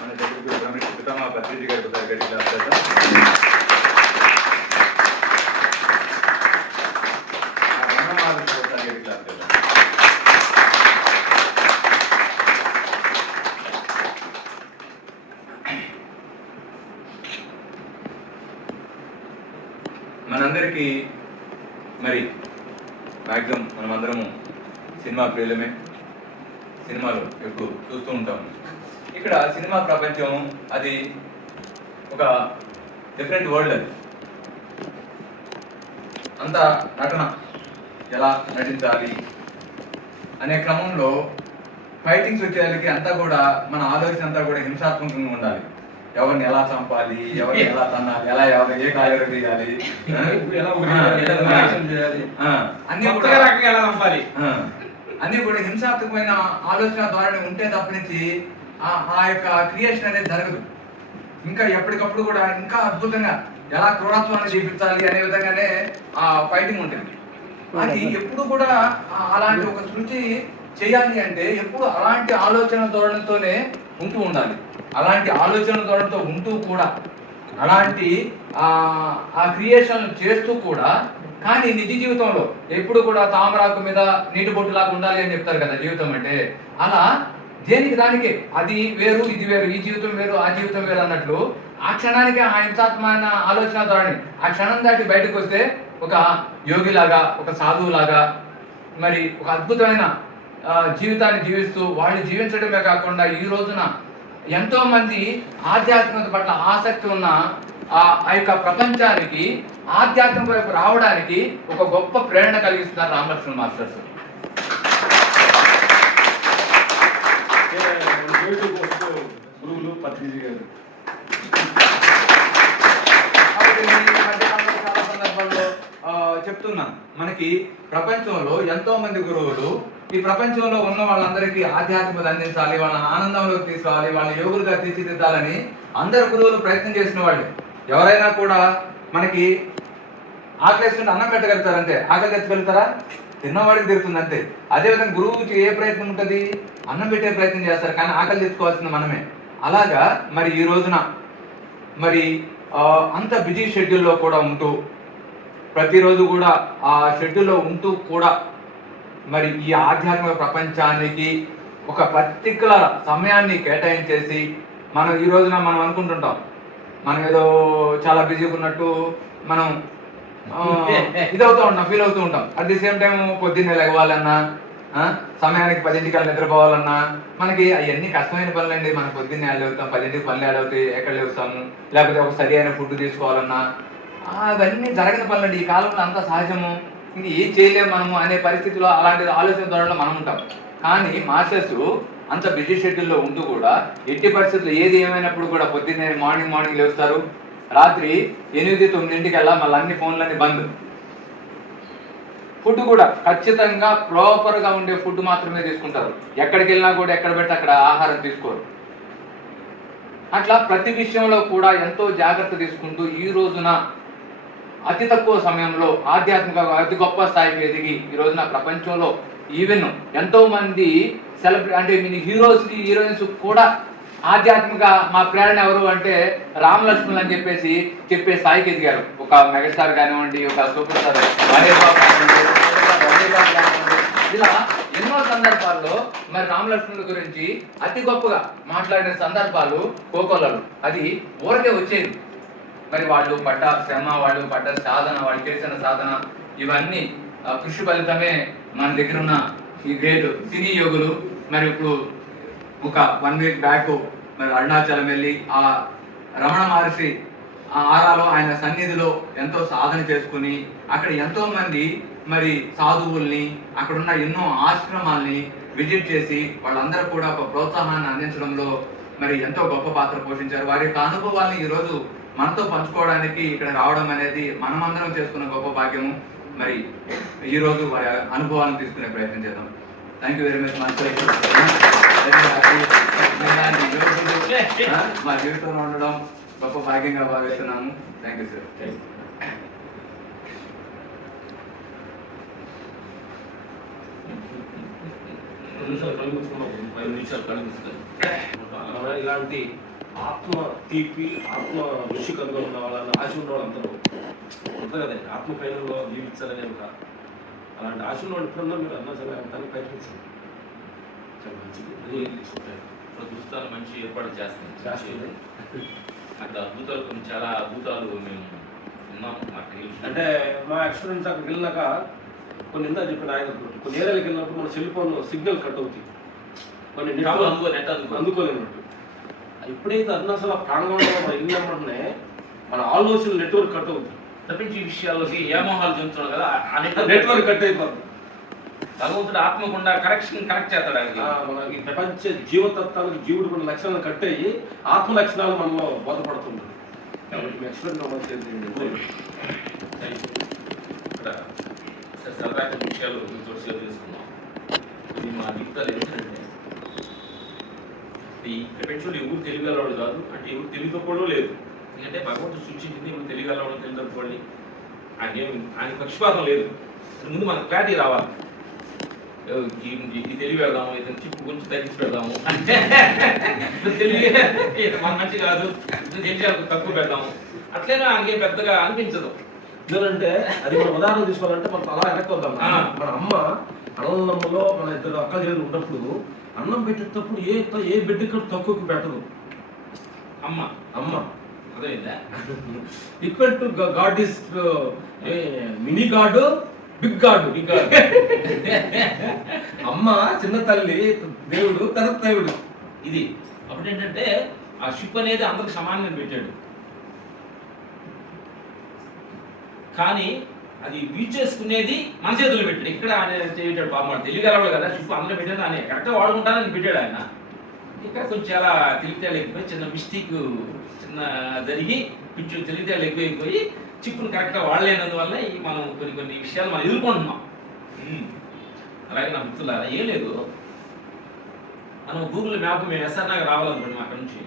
మన దగ్గరికి రమేష్ మా పత్రిక గారికి ఒకసారి గట్టి క్లాస్ చేద్దాం. మనందరికీ మరి మ్యాక్సిమం మనమందరము సినిమా ప్రియులమే, సినిమాలు ఎక్కువ చూస్తూ ఉంటాము. ఇక్కడ సినిమా ప్రపంచం అది ఒక డిఫరెంట్ వరల్డ్. అది అంతా నటన, ఎలా నటించాలి అనే క్రమంలో ఫైటింగ్స్ వచ్చేసరికి అంతా కూడా మన ఆలోచన అంతా కూడా హింసాత్మకంగా ఉండాలి. ఎవరిని ఎలా చంపాలి, ఎవరిని ఎలా తన్నాలి, ఎలా ఏ కార్యాలు తీయాలి, అన్ని కూడా హింసాత్మకమైన ఆలోచన ద్వారా ఉంటే తప్పనించి ఆ యొక్క క్రియేషన్ అనేది జరగదు. ఇంకా ఎప్పటికప్పుడు కూడా ఇంకా అద్భుతంగా ఎలా క్రూరత్వాన్ని చూపించాలి అనే విధంగానే ఆ ఫైటింగ్ ఉంటుంది. అది ఎప్పుడు కూడా అలాంటి ఒక సృష్టి చేయాలి అంటే ఎప్పుడు అలాంటి ఆలోచన ధోరణితోనే ఉంటూ ఉండాలి. అలాంటి ఆలోచన ధోరణితో ఉంటూ కూడా అలాంటి ఆ క్రియేషన్ చేస్తూ కూడా, కానీ నిజ జీవితంలో ఎప్పుడు కూడా తామరాకు మీద నీటి బొట్టులాగా ఉండాలి అని చెప్తారు కదా జీవితం అంటే. అలా దేనికి దానికి అది వేరు ఇది వేరు, ఈ జీవితం వేరు ఆ జీవితం వేరు అన్నట్లు ఆ క్షణానికి ఆ హింసాత్మకమైన ఆలోచన ధోరణి ఆ క్షణం దాటి బయటకు వస్తే ఒక యోగిలాగా, ఒక సాధువులాగా, మరి ఒక అద్భుతమైన జీవితాన్ని జీవిస్తూ వాళ్ళు జీవించడమే కాకుండా ఈ రోజున ఎంతో మంది ఆధ్యాత్మికత పట్ల ఆసక్తి ఉన్న ఆ యొక్క ప్రపంచానికి ఆధ్యాత్మిక వైపు రావడానికి ఒక గొప్ప ప్రేరణ కలిగిస్తున్నారు రామలక్ష్మణ్ మాస్టర్స్. గురువులు పత్రిజీ గారు చాలా సందర్భాల్లో చెప్తున్నాను, మనకి ప్రపంచంలో ఎంతో మంది గురువులు ఈ ప్రపంచంలో ఉన్న వాళ్ళందరికీ ఆధ్యాత్మికత అందించాలి, వాళ్ళని ఆనందంలోకి తీసుకోవాలి, వాళ్ళ యోగులుగా తీర్చిదిద్దాలని అందరు గురువులు ప్రయత్నం చేసిన వాళ్ళు. ఎవరైనా కూడా మనకి ఆకలిస్తుంటే అన్నం పెట్టగలుగుతారంతే, ఆకలి తెచ్చగలుగుతారా? తిన్నవాడికి తిరుగుతుంది అంతే. అదేవిధంగా గురువుకి ఏ ప్రయత్నం ఉంటుంది? అన్నం పెట్టే ప్రయత్నం చేస్తారు, కానీ ఆకలి తెచ్చుకోవాల్సింది మనమే. అలాగా మరి ఈ రోజున మరి అంత బిజీ షెడ్యూల్లో కూడా ఉంటూ, ప్రతిరోజు కూడా ఆ షెడ్యూల్లో ఉంటూ కూడా మరి ఈ ఆధ్యాత్మిక ప్రపంచానికి ఒక పర్టికులర్ సమయాన్ని కేటాయించేసి, మనం ఈ రోజున మనం అనుకుంటుంటాం మనం ఏదో చాలా బిజీగా ఉన్నట్టు మనం ఇదవుతూ ఉంటాం, ఫీల్ అవుతూ ఉంటాం. అట్ ది సేమ్ టైం పొద్దున్నే లెగవాలన్నా, సమయానికి 10ంటికి నిద్రపోవాలన్నా మనకి అవన్నీ కష్టమైన పనులండి. మనం పొద్దున్నే లేవుతాం, 10ంటికి పనులు ఏడవుతాయి, ఎక్కడ లేవుతాము, లేకపోతే ఒక సరి అయిన ఫుడ్ తీసుకోవాలన్నా అవన్నీ జరగని పనులండి. ఈ కాలంలో అంతా సహజము, ఇంక ఏం చేయలేము మనము అనే పరిస్థితిలో అలాంటి ఆలోచన ధోరణిలో మనం ఉంటాం. కానీ మాస్టర్స్ అంత బిజీ షెడ్యూల్లో ఉంటూ కూడా ఎట్టి పరిస్థితుల్లో ఏది ఏమైనప్పుడు కూడా పొద్దున్నే మార్నింగ్ లేస్తారు, రాత్రి 8-9ంటికి మళ్ళీ అన్ని ఫోన్లన్నీ బంద్. ఫుడ్ కూడా ఖచ్చితంగా ప్రాపర్గా ఉండే ఫుడ్ మాత్రమే తీసుకుంటారు. ఎక్కడికి వెళ్ళినా కూడా ఎక్కడ పెడితే అక్కడ ఆహారం తీసుకోరు. అట్లా ప్రతి విషయంలో కూడా ఎంతో జాగ్రత్త తీసుకుంటూ ఈ రోజున అతి తక్కువ సమయంలో ఆధ్యాత్మిక అతి గొప్ప స్థాయికి ఎదిగి ఈ రోజున ప్రపంచంలో ఈవెన్ ఎంతో మంది అంటే మీ హీరోయిన్స్ కూడా ఆధ్యాత్మిక మా ప్రేరణ ఎవరు అంటే రామలక్ష్మణ్ అని చెప్పే స్థాయికి ఎదిగారు. ఒక మెగాస్టార్ కానివ్వండి, ఒక సూపర్ స్టార్ మహేష్ బాబు కానివ్వండి, ఇలా ఎన్నో సందర్భాల్లో మరి రామలక్ష్మణుల గురించి అతి గొప్పగా మాట్లాడిన సందర్భాలు కోకొల్లలు. అది ఊరకే వచ్చేది. మరి వాళ్ళు పడ్డ శ్రమ, వాళ్ళు పడ్డ సాధన, వాళ్ళు చేసిన సాధన, ఇవన్నీ కృషి ఫలితమే మన దగ్గర ఉన్న ఈ గ్రేట్ సినీ యోగులు. మరి ఇప్పుడు ఒక 1 వీక్ బ్యాక్ మరి అరుణాచలం వెళ్ళి ఆ రమణ మహర్షి ఆరాలో ఆయన సన్నిధిలో ఎంతో సాధన చేసుకుని అక్కడ ఎంతో మంది మరి సాధువుల్ని, అక్కడున్న ఎన్నో ఆశ్రమాల్ని విజిట్ చేసి వాళ్ళందరూ కూడా ఒక ప్రోత్సాహాన్ని అందించడంలో మరి ఎంతో గొప్ప పాత్ర పోషించారు. వారి యొక్క అనుభవాల్ని ఈరోజు మనతో పంచుకోవడానికి ఇక్కడ రావడం అనేది మనమందరం చేసుకున్న గొప్ప భాగ్యము. మరి ఈరోజు వారి అనుభవాలను తీసుకునే ప్రయత్నం చేద్దాం. Thank you very much. మా జీవితంలో ఉండడం గొప్ప భాగ్యంగా భావిస్తున్నాము. Thank you sir. నిమిషాలు కలిగించుకున్నాం, 5 నిమిషాలు కలిగిస్తాయి. ఇలాంటి ఆత్మ తీపి, ఆత్మ రుచికరంగా ఉన్న వాళ్ళని ఆశ ఉన్న వాళ్ళందరూ ఉంటుంది కదండి, ఆత్మ పైనంలో జీవించాలనే ఒక అలాంటి ఆశ ఉన్న వాళ్ళు ఎప్పుడన్నా మీరు అరుణాచలం ప్రయత్నించండి, చాలా మంచిది. దుస్తాలు మంచి ఏర్పాటు చేస్తాం. చేస్తుంది. అక్కడ అద్భుతాలు చాలా అద్భుతాలు మేము ఉన్నాము. అంటే మా ఎక్స్పీరియన్స్ అక్కడికి వెళ్ళినాక కొన్ని ఇందా చెప్పిన ఆయన కొన్ని ఏరియాలకు వెళ్ళినప్పుడు మన సెల్ ఫోన్ సిగ్నల్ కట్ అవుతాయి, కొన్ని నెట్ అందుకోలేనట్టు. ఎప్పుడైతే అరుణాచల ప్రాంగణంలో మనం వెళ్ళినప్పుడే మన ఆలోచన నెట్వర్క్ కట్ అవుతుంది. తప్పించి ఈ విషయాల్లోకి ఏమోహాలు చెందుతున్నాడు కదా, ఆ నెట్వర్క్ కట్ అయిపోతుంది. భగవంతుడు ఆత్మకుండా కరెక్ట్ చేస్తాడు ఆయన. మనకి ప్రపంచ జీవతత్వానికి జీవుడు కొన్ని లక్షణాలు కట్ అయ్యి ఆత్మ లక్షణాలు మనలో బోధపడుతుంది. కాబట్టి మీ ఎక్స్పీరియన్స్ ఇక్కడ సరదాగా విషయాలు షేర్ చేసుకున్నాం. ఇది మా జీవితాలు ఏంటంటే ఈ ప్రపంచంలో ఎవరు తెలియగలవాడు కాదు, అంటే ఎవరు తెలియకపోవడం లేదు. ఎందుకంటే భగవంతుడు సూచించింది ఎవరు తెలియగలవాడు తెలియకపోవాలి, ఆయన పక్షపాతం లేదు. ముందు మనకు క్లారిటీ రావాలి, ఇది తెలివి పెడదాము, ఇతను చిప్పు కొంచెం తగ్గించి పెడదాము, తెలివి మన మంచి కాదు, తెలిసి తక్కువ పెడదాము, అట్లనే ఆయనకి పెద్దగా అనిపించదు. ఎందుకంటే అది మన ఉదాహరణ తీసుకోవాలంటే మనం అలా వెనక్కి వద్దాం. మన అమ్మ అన్నదమ్ములో మన ఇద్దరు అక్క చెల్లెలు ఉన్నప్పుడు అన్నం పెట్టేటప్పుడు ఏ బిడ్డ తక్కువకి పెట్టదు అమ్మ. అమ్మ అర్థమైందా? Equal to god is mini god, big god. అమ్మ చిన్న తల్లి, దేవుడు తర్వాత దేవుడు. ఇది అప్పుడు ఏంటంటే ఆ షిప్ అనేది అందరికి సమానంగా పెట్టాడు, కానీ అది యూజ్ చేసుకునేది మన చేతుల్లో పెట్టాడు. ఇక్కడ ఆయన చేయటాడు పాపం, తెలియగలవాడు కదా, షిప్ అందులో పెట్టాడు, ఆయన కరెక్ట్గా వాడుకుంటానని పెట్టాడు ఆయన. ఇక్కడ కొంచెం చాలా తెలివితేలు ఎక్కువై చిన్న మిస్టేక్ చిన్న జరిగి కొంచెం తెలివితేలు ఎక్కువైపోయి చిప్పును కరెక్ట్గా వాడలేనందువల్ల మనం కొన్ని విషయాలు మనం ఎదుర్కొంటున్నాం. అలాగే నా మిత్రులారా, ఏం లేదు, మనం గూగుల్ మ్యాప్ మేము ఎస్ఆర్ నగర్ రావాలనుకోండి, అక్కడ నుంచి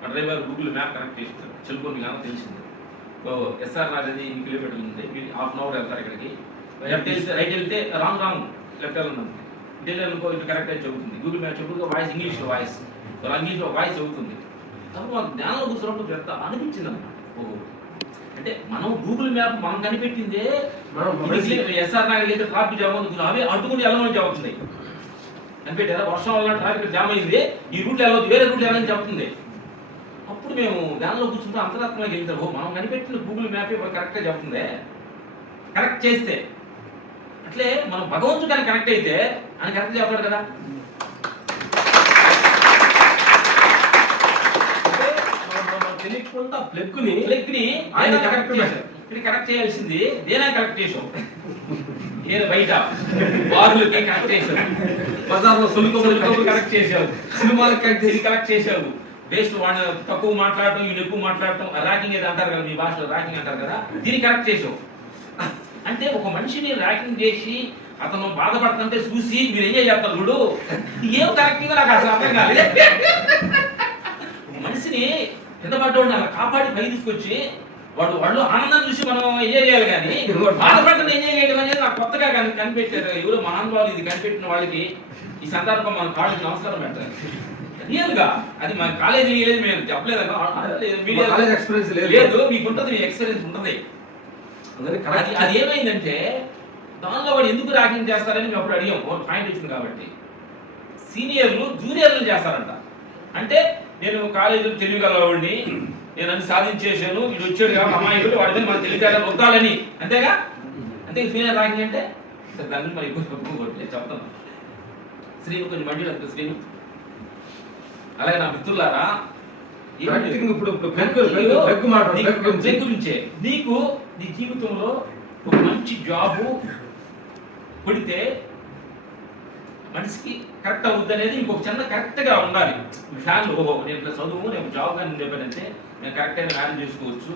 మా డ్రైవర్ గూగుల్ మ్యాప్ కనెక్ట్ చేస్తారు, చెల్లుకొని కానీ తెలిసింది. ఎస్ఆర్ నగర్ అది 8 కిలోమీటర్లు ఉంది, మీరు ½ అవర్ వెళ్తారు. ఇక్కడికి లెఫ్ట్ వెళ్తే రైట్ వెళ్తే రాంగ్ లెఫ్ట్ వెళ్ళండి, ఢిల్లీ అనుకో ఇటు కరెక్ట్ అని చెబుతుంది. గూగుల్ మ్యాప్ చెబుతూ వాయిస్ ఇంగ్లీష్లో వాయిస్ చెబుతుంది. అప్పుడు మాకు జ్ఞానంలో కూర్చున్నప్పుడు పెద్ద అనిపించింది అన్నమాట. అంటే మనం గూగుల్ మ్యాప్ మనం కనిపెట్టిందే, ఎస్ఆర్ నగర్ వెళ్తే ట్రాఫిక్ జామ్ అవుతుంది, అవే అడ్డుకుని వెళ్ళమని చెబుతుంది. కనిపెట్టారా, వర్షం వల్ల ట్రాఫిక్ జామ్ అయింది, ఈ రూట్లో వెళ్ళదు, వేరే రూట్లో వెళ్ళని చెబుతుంది. అప్పుడు మేము ధ్యానంలో కూర్చుంటే అంతరాత్మకి వెళ్తాము, మనం కనిపెట్టిన గూగుల్ మ్యాప్ కరెక్ట్గా చెప్తుంది. కరెక్ట్ చేస్తే అట్లే మనం భగవంతుడు కానీ కనెక్ట్ అయితే ఆయన కరెక్ట్ చెప్తాడు కదా. తెలియకుండా ప్లగ్ని ఆయన కరెక్ట్ చేయాల్సింది దేనా కరెక్ట్ చేసాం, నేను బయట బారులకి కరెక్ట్ చేసావు, బజార్లో సొలుకోబడి కరెక్ట్ చేసావు, సినిమాలకు కరెక్ట్ చేసావు, వేస్ట్ వాడిని తక్కువ మాట్లాడటం ఈయన ఎక్కువ మాట్లాడటం, ర్యాకింగ్ ఏదో అంటారు కదా మీ భాషలో, ర్యాకింగ్ అంటారు కదా, దీన్ని కరెక్ట్ చేసావు. అంటే ఒక మనిషిని ర్యాకింగ్ చేసి అతను బాధపడుతుంటే చూసి మీరు ఎంజాయ్ చేస్తారు చూడు, ఏం కరెక్టింగ్ నాకు అసలు అర్థం కాలేదు. మనిషిని కింద పడ్డవాడిని అలా కాపాడి పై తీసుకొచ్చి వాళ్ళు ఆనందాన్ని చూసి మనం ఎంజాయ్ చేయాలి, కానీ బాధపడుతుంటే ఎంజాయ్ చేయడం అనేది నాకు కొత్తగా కనిపెట్టారు. ఎవరు మహానుభావులు ఇది కనిపెట్టిన వాళ్ళకి ఈ సందర్భం మన కాళ్ళకి నమస్కారం పెట్టాలి. రియల్గా అది మన కాలేజీ లేదు, మేము చెప్పలేదు, లేదు మీకు ఉంటుంది, మీ ఎక్స్పీరియన్స్ ఉంటుంది. అది ఏమైందంటే దానిలో వాడు ఎందుకు ర్యాకింగ్ చేస్తారని మేము అప్పుడు అడిగాం, ఒక పాయింట్ వచ్చింది కాబట్టి. సీనియర్లు జూనియర్లు చేస్తారంట. అంటే నేను కాలేజీలో తెలియగలవాడిని, నేను అన్ని సాధించేసాను, ఇది వచ్చాడు కాబట్టి అమ్మాయిలు వాడితే మన తెలియజేయాలని వద్దాలని, అంతేగా. అంతే సీనియర్ ర్యాకింగ్ అంటే దాని గురించి మరి ఎక్కువ చెప్తాను. శ్రీను కొంచెం మండి అంత శ్రీను. అలాగే నా మిత్రులారా, గురించే నీకు నీ జీవితంలో ఒక మంచి జాబు కొడితే మనిషికి కరెక్ట్ అవుద్ది అనేది ఇంకొక చిన్న కరెక్ట్గా ఉండాలి. ఫ్యాన్లు ఓహో నేను ఇట్లా చదువు, నేను జాబ్ కానీ చెప్పానంటే నేను కరెక్ట్ అయిన మ్యారేజ్ చేసుకోవచ్చు,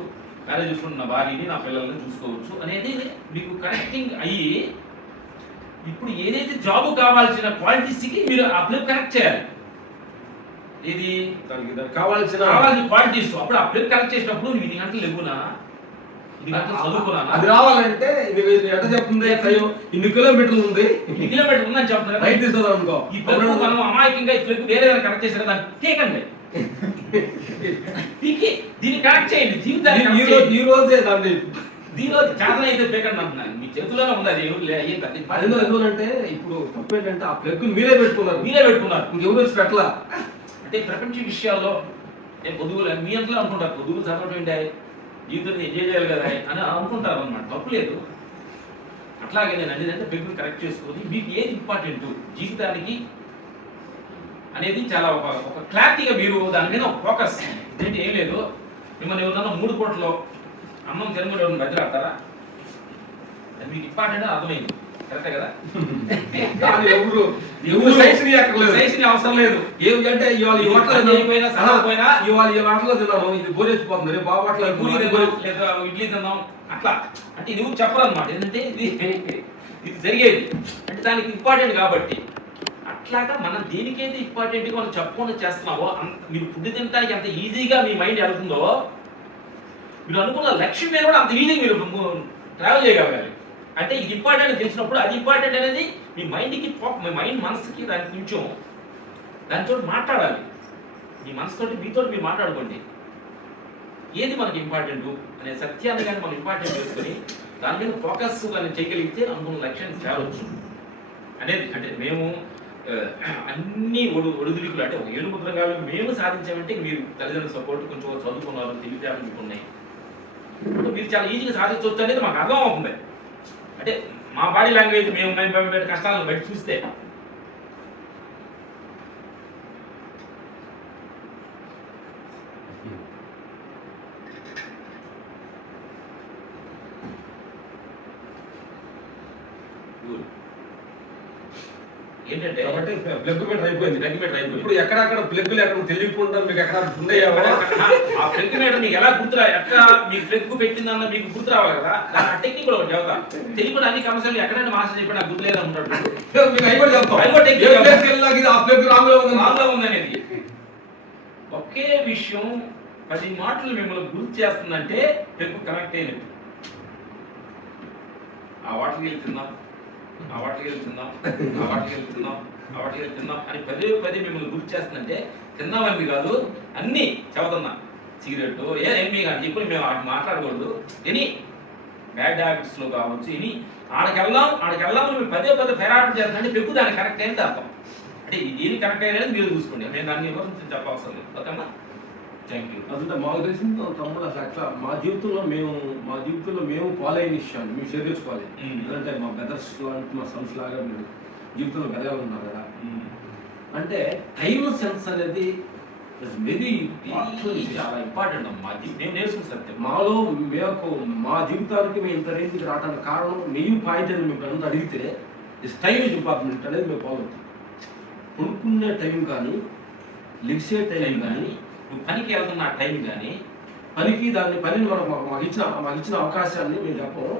మ్యారేజ్ చేసుకుని నా భార్యని నా పిల్లల్ని చూసుకోవచ్చు అనేది మీకు కరెక్టింగ్ అయ్యి, ఇప్పుడు ఏదైతే జాబ్ కావాల్సిన క్వాలిటీస్కి మీరు అప్లై కరెక్ట్ చేయాలి. ఇది కావాల్సిన క్వాలిటీస్. అప్పుడు అప్లై కరెక్ట్ చేసినప్పుడు నువ్వు 8 గంటలు లేవునా, చదువుకున్నాను. అది రావాలంటే ఎట్లా చెప్తుంది టైం ఇన్ని కిలోమీటర్లు ఉంది, ఇన్ని కిలోమీటర్లు ఉందని చెప్తున్నా. రైట్ తీసుకోదాం అనుకో. ఈ ప్లగ్ మనం అమాయకంగా ఈ ప్లగ్ వేరే కనెక్ట్ చేసారు, దాన్ని తీకండి. దీన్ని కనెక్ట్ చేయండి జీవితాన్ని. ఈ రోజే దాన్ని దీనిలో చేతన అయితే పేకండి అంటున్నాను. మీ చేతుల్లోనే ఉంది అది. ఎందుకంటే ఇప్పుడు తప్పు ఏంటంటే ఆ ప్లగ్ మీరే పెట్టుకున్నారు, ఇంకెవరు వచ్చి పెట్టలా. అంటే ప్రపంచ విషయాల్లో పొదుగులు మీ అంతలో అనుకుంటారు, పొదుగులు చదవటం ఏంటి, జీవితాన్ని ఎంజాయ్ చేయాలి కదా అని అనుకుంటారు అన్నమాట. తప్పు లేదు. అట్లాగే నేను అనేది అంటే ప్లగ్ కరెక్ట్ చేసుకొని మీకు ఏది ఇంపార్టెంట్ జీవితానికి అనేది చాలా ఒక క్లారిటీగా మీరు దాని మీద ఒక ఫోకస్ ఏంటి. ఏం లేదు, మిమ్మల్ని ఎవరన్నా 3 పూటలో అన్నం తినమని ఎవరిని బదిలాడతారా? అది మీకు ఇంపార్టెంట్ అర్థమైంది, కరెక్టే కదా? సైన్స్ని అవసరం లేదు. ఏమిటంటే ఇవాళ ఈ వాటలో ఇవాళ ఈ వాటలో తిన్నాము, ఇది బోరేసిపోతుంది, రేపు ఆ వాటలో పూరి తిందాం లేదా ఇడ్లీ తిందాం అట్లా. అంటే ఇది ఊరు చెప్పరు అనమాట. ఏంటంటే ఇది జరిగేది అంటే దానికి ఇంపార్టెంట్ కాబట్టి. అట్లాగా మనం దేనికైతే ఇంపార్టెంట్గా మనం చెప్పకుండా చేస్తున్నామో మీరు ఫుడ్ తినడానికి ఎంత ఈజీగా మీ మైండ్ వెళ్తుందో మీరు అనుకున్న లక్ష్యం మీద కూడా అంత ఈజీగా మీరు ట్రావెల్ చేయగలగాలి. అంటే ఇది ఇంపార్టెంట్ తెలిసినప్పుడు అది ఇంపార్టెంట్ అనేది మీ మైండ్కి మీ మైండ్ మనసుకి దానికి కొంచెం దానితో మాట్లాడాలి. మీ మనసుతోటి మీతో మీరు మాట్లాడుకోండి. ఏది మనకి ఇంపార్టెంట్ అనే సత్యాన్ని కానీ మనం ఇంపార్టెంట్ చేసుకొని దాని మీద ఫోకస్ కానీ చేయగలిగితే అనుకున్న లక్ష్యాన్ని చేరవచ్చు అనేది. అంటే మేము అన్ని ఒడిదుడుకులు అంటే ఒక 7 ముద్రంగాలు మేము సాధించామంటే మీరు తల్లిదండ్రుల సపోర్ట్ కొంచెం చదువుకున్నారు, తెలివితేటలు మీకు ఉన్నాయి, మీరు చాలా ఈజీగా సాధించవచ్చు అనేది మాకు అర్థం అవుతుంది. అంటే మా బాడీ లాంగ్వేజ్ మేము కష్టాలను బయట చూస్తే ఏంటంటే ప్లగ్ మీటర్ అయిపోయింది. ఇప్పుడు ఎక్కడక్కడ ప్లగ్లు ఎక్కడ తెలియకుండా మీకు ఎక్కడ ఉన్నాయా? ఆ ప్లగ్ మీటర్ మీకు ఎలా గుర్తురా, ఎక్కడ మీకు ప్లగ్ పెట్టిందన్న మీకు గుర్తు రావాలి కదా. ఆ టెక్నిక్ కూడా ఒకటి చెబుతా. తెలియకుండా అన్ని సమస్యలు ఎక్కడైనా మాస్టర్ చెప్పి నాకు గుర్తు లేదని ఉంటాడు. మీకు అవి కూడా చెప్తాం రాంగ్లో ఉందనేది. ఒకే విషయం 10 మాటలు మిమ్మల్ని గుర్తు చేస్తుందంటే ప్లగ్ కనెక్ట్ అయినట్టు. ఆ వాటికి వెళ్తున్నాం, ఆ వాటికి వెళ్తున్నాం, ఆ వాటికి వెళ్తున్నాం, ఆ వాటికి వెళ్తున్నాం అని 10 మిమ్మల్ని గుర్తు చేస్తుందంటే తిన్నామని కాదు, అన్నీ చదువుతున్నా. సిగరెట్ ఏమీ కానీ ఇప్పుడు మేము మాట్లాడకూడదు. ఎనీ బ్యాడ్ హ్యాబిట్స్లో కావచ్చు, ఇని ఆడకెళ్దాం మీరు 10 ఫెరాటం చేస్తుందంటే పెరుగు దానికి కరెక్ట్ అయింది అర్థం. అంటే ఇది కరెక్ట్ అయ్యేది మీరు చూసుకోండి. నేను దాన్ని ఎవరు చెప్పవసరం లేదు. ఓకేనా? Thank you. అదంటే మాకు తెలిసిన తమ్ముడు అసలు అట్లా మా జీవితంలో మేము ఫాలో అయిన విషయాలు మేము షేర్ చేసుకోవాలి. ఎందుకంటే మా బ్రదర్స్ లాంటి మా సన్స్ లాగా మీరు జీవితంలో పెరగాలన్నారు కదా. అంటే టైం సెన్స్ అనేది వెరీ చాలా ఇంపార్టెంట్ అమ్మా. నేను నేర్చుకున్న సత్యం మాలో మా జీవితానికి మేము ఇంత రేంజ్కి రావడానికి కారణం మెయిన్ పాయింట్ అని మేము కనుక అడిగితే ఇస్ టైం ఇస్ ఇంపార్టెంట్ అనేది మేము ఫాలో అవుతాం. కొనుక్కునే టైం కానీ లెగ్సే టైం కానీ నువ్వు పనికి వెళ్తున్న టైం కానీ పనిని మాకు ఇచ్చిన అవకాశాన్ని మేము చెప్పము.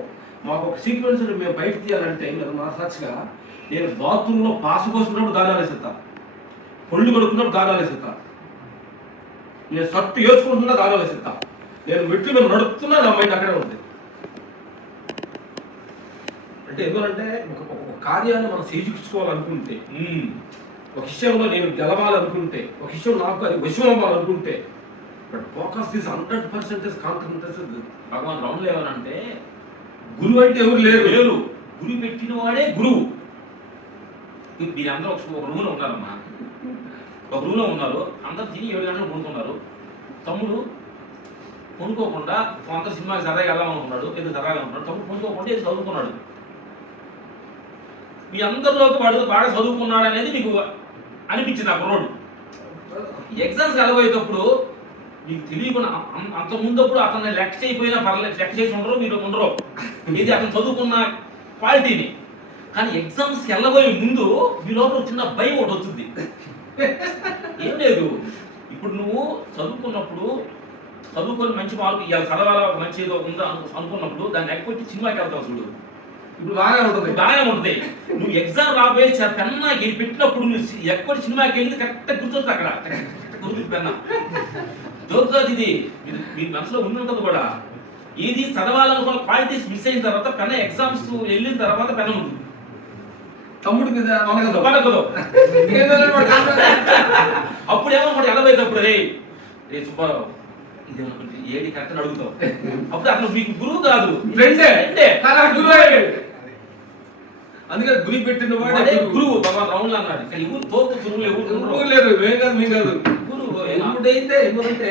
మాకు ఒక సీక్వెన్స్ మేము బయట తీయాలంటే నా సచ్గా నేను బాత్రూంలో పాస కోసుకున్నప్పుడు గానాలు వేసేస్తా, పళ్ళు కొడుకున్నప్పుడు గానాలు వేసేస్తా, నేను షర్ట్ వేసుకుంటున్నా గానాలు వేసేస్తా, నేను మెట్లు మేము నడుపుతున్నా నా మైండ్ అక్కడే ఉంటుంది. అంటే ఎందుకంటే ఒక కార్యాన్ని మనం చేయించుకోవాలనుకుంటే, ఒక విషయంలో నేను గెలవాలనుకుంటే, ఒక విషయం నాకు అది విషయం అవ్వాలనుకుంటే, బట్ ఫోకస్ ఇస్ 100% కాన్సంట్రేషన్. భగవాన్ రౌండ్లో ఏమనంటే గురువు అంటే ఎవరు లేరు, గురువు పెట్టిన వాడే గురువు. మీరందరూ ఒక రూమ్లో ఉన్నారమ్మా, ఒక రూమ్లో ఉన్నారు, అందరూ తిని 7 గంటలు కొనుక్కున్నారు. తమ్ముడు కొనుక్కోకుండా అందరు సినిమాకి సరదాగా వెళ్దామనుకున్నాడు, ఏదో సరదాగా అనుకున్నాడు. తమ్ముడు కొనుక్కోకుండా ఏదో చదువుకున్నాడు. మీ అందరిలోకి వాడు బాగా చదువుకున్నాడు అనేది మీకు అనిపించింది. ఆ కుర్రోడు ఎగ్జామ్స్ వెళ్ళబోయేటప్పుడు మీకు తెలియకుండా అంత ముందప్పుడు అతన్ని లెక్క చేయకపోయినా పర్లేదు, లెక్క చేసి ఉండరు, మీరు ఉండరు. ఇది అతను చదువుకున్న క్వాలిటీని. కానీ ఎగ్జామ్స్కి వెళ్ళబోయే ముందు మీ లోపల చిన్న భయం ఒకటి వచ్చింది. ఏం లేదు, ఇప్పుడు నువ్వు చదువుకొని మంచి మార్కు ఇవాళ చదవాల మంచి ఏదో ఉందా అనుకున్నప్పుడు దాన్ని ఎక్కువ సినిమాకి వెళ్తావు చూడు, ఇప్పుడు బాగానే ఉంటుంది. నువ్వు ఎగ్జామ్ రాబోయే పెన్నాకి పెట్టినప్పుడు నువ్వు ఎక్కువ సినిమాకి వెళ్ళి కరెక్ట్గా కూర్చొచ్చు అక్కడ పెన్నా దొరుకుతుంది. ఇది మీ మనసులో ఉండి ఉంటుంది కూడా. ఇది చదవాలనుకున్న క్వాలిటీస్ మిస్ అయిన తర్వాత పెన్న ఎగ్జామ్స్ వెళ్ళిన తర్వాత పెన్న ఉంటుంది. తమ్ముడికి మనకదు మనకు అప్పుడేమో మనం ఎలా పోయేటప్పుడు రే సుబ్బారావు ఇది ఏడి కరెక్ట్ అడుగుతావు. అప్పుడు అతను మీకు గురువు కాదు, ఫ్రెండే. ఫ్రెండే. అందుకని గురి పెట్టిన వాడే వాడే గురువు. భగవాన్ రౌండ్ అన్నాడు. ఇక్కడ ఎవరు తోపు గురువులు ఎవరు లేరు. మేం కాదు, మేము కాదు. గురువు ఎప్పుడైతే ఎందుకంటే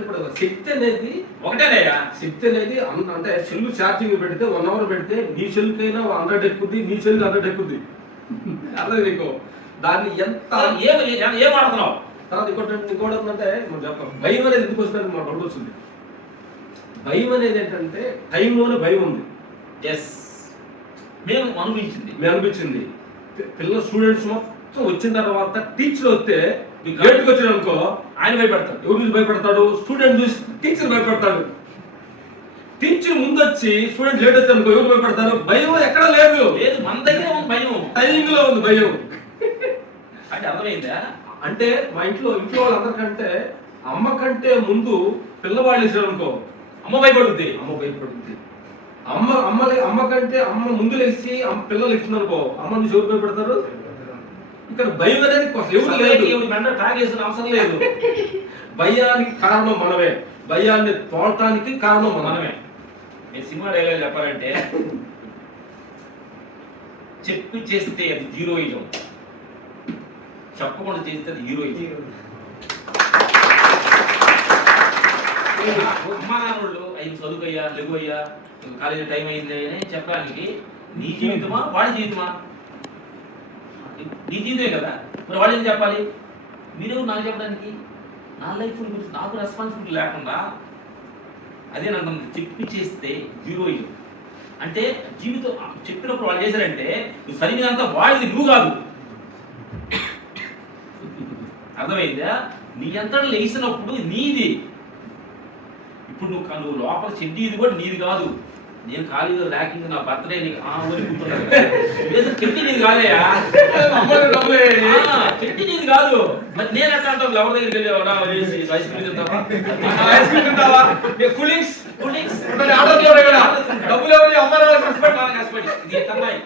ఇప్పుడు శక్తి అనేది ఒకటేనయ్యా. శక్తి అనేది అంటే సెల్ ఛార్జింగ్ పెడితే 1 hour పెడితే నీ సెల్ కైనా 100 ఎక్కుద్ది, నీ సెల్ 100 ఎక్కుద్ది. అర్థం నీకు దాన్ని ఎంత ఏం ఆడుతున్నావు? తర్వాత ఇంకోటి ఏంటంటే మనం చెప్పాం, భయం అనేది ఎందుకు వస్తుంది మనకు డౌట్ వస్తుంది. భయం అనేది ఏంటంటే టైంలోనే భయం ఉంది. ఎస్, మేము అనిపించింది పిల్లల స్టూడెంట్స్ మొత్తం వచ్చిన తర్వాత టీచర్ వస్తే గేట్కి వచ్చాడు అనుకో, ఆయన భయపడతాడు. ఎవరు చూసి భయపడతాడు? స్టూడెంట్ చూసి టీచర్ భయపడతాడు. టీచర్ ముందు వచ్చి స్టూడెంట్ లేట్ వచ్చి అనుకో, ఎవరు భయపడతారు? భయం ఎక్కడ లేదు, మన దగ్గర ఉంది భయం, టైమింగ్ లో ఉంది భయం. అంటే అర్థమైందా? అంటే మా ఇంట్లో వాళ్ళందరికంటే అమ్మ కంటే ముందు పిల్లవాళ్ళు వేసాడు అనుకో, అమ్మ భయపడుద్ది. అమ్మ కంటే అమ్మ ముందు లేచి పిల్లలు ఇస్తుంది అనుకో, అమ్మ నుంచి ఎవరు భయపడతారు? ఇక్కడ భయం అనేది ఎవరు లేదు. తాగేసిన అవసరం లేదు. భయానికి కారణం మనమే, భయాన్ని తోడటానికి కారణం మనమే. నేను సినిమా డైలాగ్ చెప్పాలంటే చెప్పి చేస్తే అది హీరోయిజం, చెప్పకుండా చేస్తే అది హీరోయిజం. అమ్మా నాన్నోళ్ళు అయ్యి చదువుకయ్యా, లెగువయ్యా, కాలేజీ టైం అయింది అని చెప్పడానికి నీ జీవితమా వాడి జీవితమా? నీ జీవితమే కదా, మరి వాడు ఏం చెప్పాలి? మీరెవరు నాకు చెప్పడానికి? నా లైఫ్ గురించి నాకు రెస్పాన్సిబిలిటీ లేకుండా అదే నన్ను చెప్పి చేస్తే హీరోయిజం. అంటే జీవితం చెప్పినప్పుడు వాళ్ళు చేశారంటే నువ్వు సరిగినంత వాడిది, నువ్వు కాదు. అర్థమైందా? నీ అంతటా లేచినప్పుడు నీది. ఇప్పుడు నువ్వు లోపల చెడ్డీది కూడా నీది కాదు. నేను ఖాళీగా ర్యాకింగ్ నా బర్త్డే నీకు కూర్చున్నాను, చెడ్డీ నీది కాదయా, చెడ్డీ నీది కాదు. మరి నేను ఎట్లా అంటావు? ఎవరి దగ్గరికి వెళ్ళి ఐస్ క్రీమ్ తింటావా? డబ్బులు ఎవరు? కష్టపడి ఇది ఎక్కన్నాయి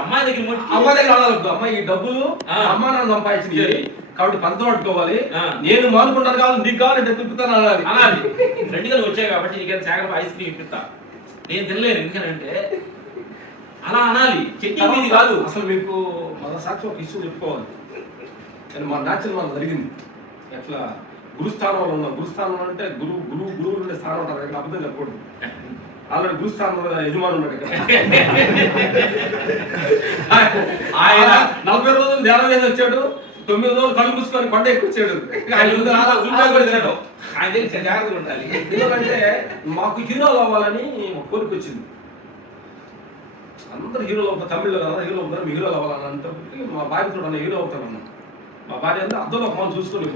అమ్మాయి దగ్గర అమ్మాయి ఈ డబ్బులు అమ్మ నాన్న సంపాదించింది కాబట్టి పంతం పట్టుకోవాలి. నేను మానుకుంటాను కాదు, నీకు కావాలంటే తిప్పుతాను అనాలి. ఫ్రెండ్ గా వచ్చాయి కాబట్టి నీకు చాకడ ఐస్ క్రీమ్ ఇప్పిస్తా. నేను తినలేను, ఎందుకంటే అలా అనాలి. చెట్టు కాదు. అసలు మీకు మన సాక్షి ఒక ఇష్యూ చెప్పుకోవాలి. కానీ మన న్యాచురల్ మనం జరిగింది ఎట్లా గురుస్థానంలో ఉన్నాం. గురుస్థానం అంటే గురువులు ఉండే స్థానం ఉంటారు కదా, అబద్ధం చెప్పకూడదు. ఆల్రెడీ గురుస్థానంలో యజమాని ఉన్నాడు కదా, ఆయన 40 రోజులు ధ్యానం చేసి వచ్చాడు, 9 రోజులు కళ్ళు మూసుకొని కొండ ఎక్కువచ్చాడు. జాగ్రత్తగా ఉండాలి. ఎందుకంటే మాకు హీరోలు అవ్వాలని ఒక కోరిక వచ్చింది. అందరు హీరోలు అవుతారు, తమిళ్లో కదా హీరో అవుతారు, మీ హీరోలు అవ్వాలని అంటే మా భార్యతో అన్న హీరో అవుతానన్నా. మా భార్య అంటే అర్థంలో ఒక మనం చూసుకొని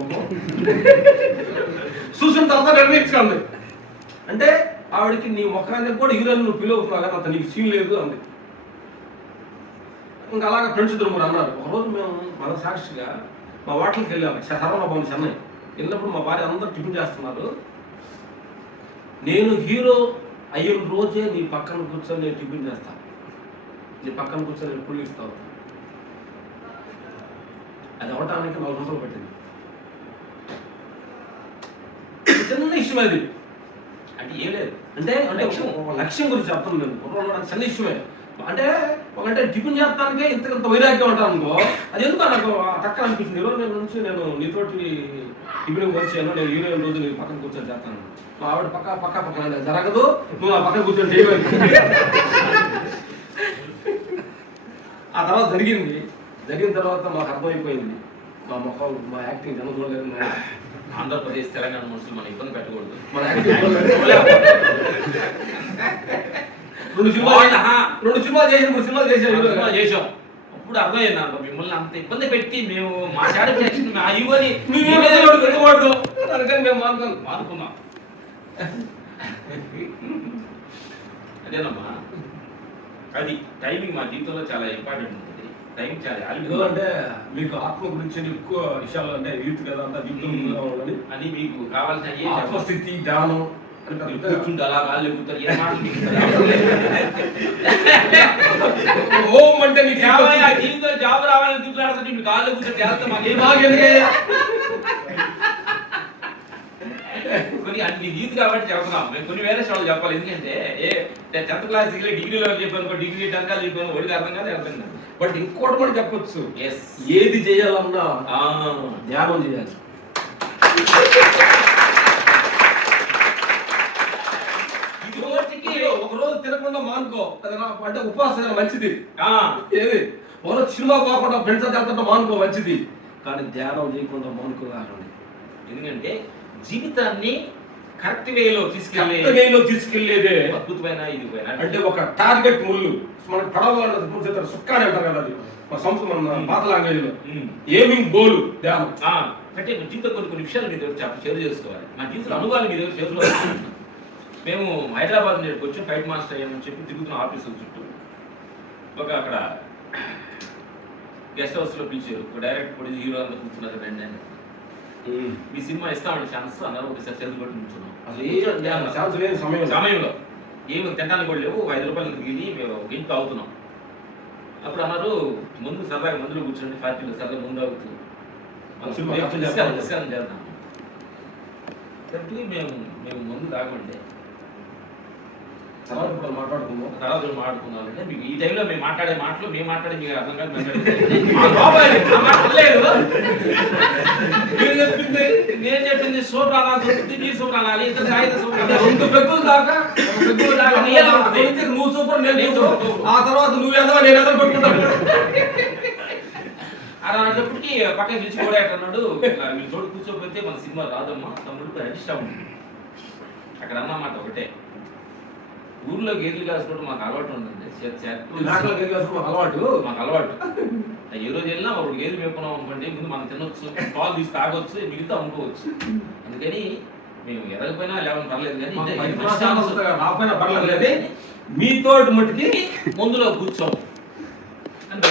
చూసిన తర్వాత నిర్ణయించుకోండి. అంటే ఆవిడకి నీ ముఖానికి కూడా హీరోయిన్ నువ్వు ఫీల్ అవుతున్నావు కదా, అంత నీకు సీన్ లేదు అంది. ఇంకా అలాగే ఫ్రెండ్స్ ఇద్దరు మూడు అన్నారు. ఒకరోజు మేము మన సాక్షిగా మా వాటర్కి వెళ్ళాము, సరవణ భవన్ చెన్నై. వెళ్ళినప్పుడు మా భార్య అందరూ టిఫిన్ చేస్తున్నారు. నేను హీరో అయిన రోజే నీ పక్కన కూర్చొని నేను టిఫిన్ చేస్తాను, నీ పక్కన కూర్చొని నేను పుల్లి ఇస్తాను. అది అవటానికి 4 రోజులు పట్టింది. చిన్న ఇష్టం అది. అంటే ఏం లేదు, అంటే లక్ష్యం గురించి చెప్తాను నేను. చిన్న ఇష్టమే. అంటే అంటే టిఫిన్ చేస్తానికే ఇంత వైరాగ్యం అంటాను అనుకో, అది ఎందుకు నాకు తక్కువ అనిపిస్తుంది. ఈరోజు నేను నుంచి నేను నీతోటి టిఫిన్ వచ్చాను, నేను హీరోయిన్ రోజు నేను పక్కన కూర్చొని చేస్తాను. మా ఆవిడ పక్కన జరగదు, నువ్వు ఆ పక్కన కూర్చొని చేయలేదు. ఆ తర్వాత జరిగిన తర్వాత మాకు అర్థమైపోయింది, మా ముఖం మా యాక్టింగ్ జనం చూడలేదు. ఆంధ్రప్రదేశ్ తెలంగాణ మనుషులు మనం ఇబ్బంది పెట్టకూడదు. మన యాక్టింగ్ 2 సినిమాలు చేసాం. అప్పుడు అర్థమైంది నాకు, మిమ్మల్ని అంత ఇబ్బంది పెట్టి మేము మా సాటిస్ఫాక్షన్ మా ఈగోని మేము మానుకున్నాం. అదేనమ్మా, అది టైమింగ్ మా జీవితంలో చాలా ఇంపార్టెంట్ ఉంటుంది. టైం చాలా ఎందుకంటే మీకు ఆత్మ గురించి ఎక్కువ విషయాలు అంటే యూత్ కదా అంతా జీవితంలో అని మీకు కావాల్సిన అయ్యే ఆత్మస్థితి ధ్యానం అని మీరు పెద్దగా కూర్చుంటే అలా కాళ్ళు ఎక్కుతారు ఏ మాటలు మీకు ఓం అంటే నీకు ఏమయ్యా, జీవితంలో జాబ్ రావాలని దిగులాడుతుంటే మీరు కాళ్ళు ఎక్కుతారు చేస్తే మాకు ఏం బాగెందుకయ్యా? కొన్ని అన్ని రీతి కాబట్టి చెప్తున్నాం మేము కొన్ని వేరే షాలు చెప్పాలి ఎందుకంటే ఏ 10th క్లాస్ డిగ్రీలో చెప్పాను డిగ్రీ టంకాలు చెప్పాను ఒడికి అర్థం కాదు అర్థం కాదు బట్ ఇంకోటి కూడా చెప్పొచ్చు ఎస్ ఏది చేయాలన్నా ధ్యానం చేయాలి. ఇది రోజుకి ఒక రోజు తినకుండా మానుకో అది అంటే ఉపవాసం మంచిది. ఆ, ఏది ఒక సినిమా కాకుండా ఫ్రెండ్స్ వెళ్తుంటే మానుకో మంచిది, కానీ ధ్యానం చేయకుండా మానుకో కాకండి. ఎందుకంటే జీవితాన్ని కరెక్ట్ వేలో తీసుకెళ్లేదే అద్భుతమైన ఇది పోయినా అంటే ఒక టార్గెట్ ముళ్ళు మనకి పడవ సుక్కాని అంటారు కదా, అది మన సంస్కృతి మన పాత లాంగ్వేజ్ లో ఏమింగ్ గోల్ ధ్యానం. అంటే మన జీవితం కొన్ని విషయాలు మీ దగ్గర షేర్ చేసుకోవాలి. మా జీవితంలో అనుభవాలు మీ దగ్గర షేర్ చేసుకోవాలి. మేము హైదరాబాద్ నుంచి వచ్చి ఫైట్ మాస్టర్ అయ్యామని చెప్పి తిరుగుతున్న ఆఫీసుల చుట్టూ అక్కడ గెస్ట్ హౌస్ లో పిలిచారు. డైరెక్ట్ పొడి హీరో అంతా కూర్చున్నారు రండి అని. మీ సినిమా ఇస్తామండి ఛాన్స్ అన్నారు. ఒకసారి చదువు కొట్టి కూర్చున్నాం. సమయంలో ఏమి తినడానికి కూడా లేవు. 5 రూపాయలు దిగి మేము ఒక ఇంట్లో అవుతున్నాం. అప్పుడు అన్నారు ముందు సరదాగా మందులో కూర్చోండి, పార్టీలో సరదాగా ముందు అవుతూ డిస్కషన్ చేద్దాం. మేము ముందు తాగమంటే తర్వాత మాట్లాడుకున్నాం అంటే మీకు ఈ టైంలో మేము మాట్లాడే మాటలు మేము మాట్లాడే మీకు అర్థం కాదు. నేను చెప్పింది సూపర్ అనాలి, నీ సూపర్ అనాలి, ఇతర సాయిత సూపర్ అనాలి. 2 పెగ్గుల దాకా నువ్వు సూపర్ నేను ఆ తర్వాత నువ్వు ఎదవా నేను ఎదవ కొట్టుకుంటాను. అలా అన్నప్పటికీ పక్కన పిలిచి కూడా అన్నాడు వీళ్ళు చోటు కూర్చోకపోతే మన సినిమా రాదమ్మా తమ్ముడు అడిష్టం. అక్కడ అన్నమాట ఒకటే, ఊర్లో గేదెలు కాసుకోవడం మాకు అలవాటు ఉంటుంది. మాకు అలవాటు. ఏ రోజు వెళ్ళినా ఒక గేదెలు మేపుకున్నాం అనుకోండి, ముందు మనం తినొచ్చు, పాలు తీసి తాగొచ్చు, మిగతా అమ్ముకోవచ్చు. అందుకని మేము ఎదగపోయినా లేవని పర్లేదు కానీ పర్లేదు మీతో మట్టుకి ముందులో కూర్చోం అని.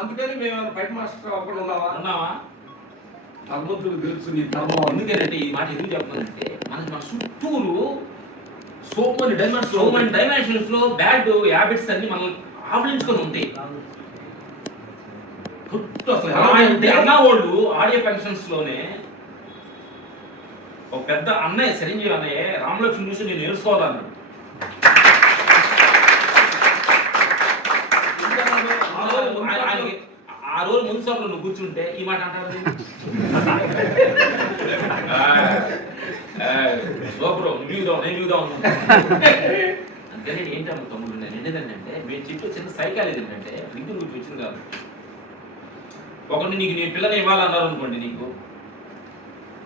అందుకని మేము ఫైట్ మాస్టర్ అప్పుడు ఉన్నావా? భగవంతుడు తెలుసు నీ ధర్మం. అందుకేనంటే ఈ మాట ఎందుకు చెప్తున్నానంటే మన చుట్టూరు సో మెనీ డైమెన్షన్స్ లో బ్యాడ్ హ్యాబిట్స్ అన్ని మనం ఆవలించుకొని ఉంటాయి. అన్న వాళ్ళు ఆడియో ఫంక్షన్స్ లోనే ఒక పెద్ద అన్నయ్య చిరంజీవి అన్నయ్య రామలక్ష్మణ్ చూసి నేను నేర్చుకోవాలన్నాడు. ఆ రోజు ముందు సభలో నువ్వు కూర్చుంటే ఈ మాట అంటారు సూపర్ నేను చూద్దాం. అందుకని ఏంటమ్మా తమ్ముడు నేను ఏంటంటే మేము చెప్పే చిన్న సైకాలజీ ఏంటంటే రింగు గురించి వచ్చింది కాదు. ఒకరిని నీకు నీ పిల్లని ఇవ్వాలన్నారు అనుకోండి, నీకు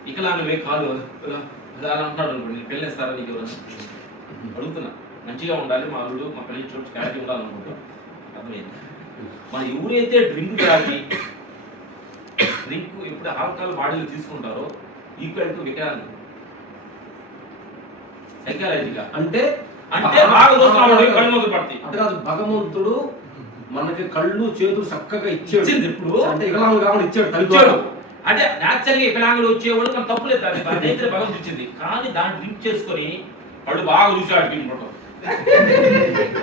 వికలాంగులే కాదు అలా అంటున్నాడు అనుకోండి, నీ పిల్లని ఇస్తారా నీకు ఎవరన్నా అడుగుతున్నా. మంచిగా ఉండాలి మా అల్లుడు మా పిల్లలు చోటు క్యారెక్టర్ ఉండాలనుకుంటా. అర్థమైంది. మన ఎవరైతే డ్రింక్ తాగి డ్రింక్ ఎప్పుడు ఆల్కహాల్ బాడీలో తీసుకుంటారో ఈక్వల్ టు వికలాంగులు సైకాలజీగా. అంటే కళ్ళు మొదలు పడతాయి. అంటే కాదు, భగవంతుడు మనకి కళ్ళు చేతులు చక్కగా ఇచ్చాడు. ఇప్పుడు అంటే వికలాంగులు కాకుండా ఇచ్చాడు. అంటే న్యాచురల్గా వికలాంగులు వచ్చేవాడు మనం తప్పులేదు, భగవంతుడు ఇచ్చింది. కానీ దాన్ని డ్రింక్ చేసుకొని కళ్ళు బాగా చూసాడు,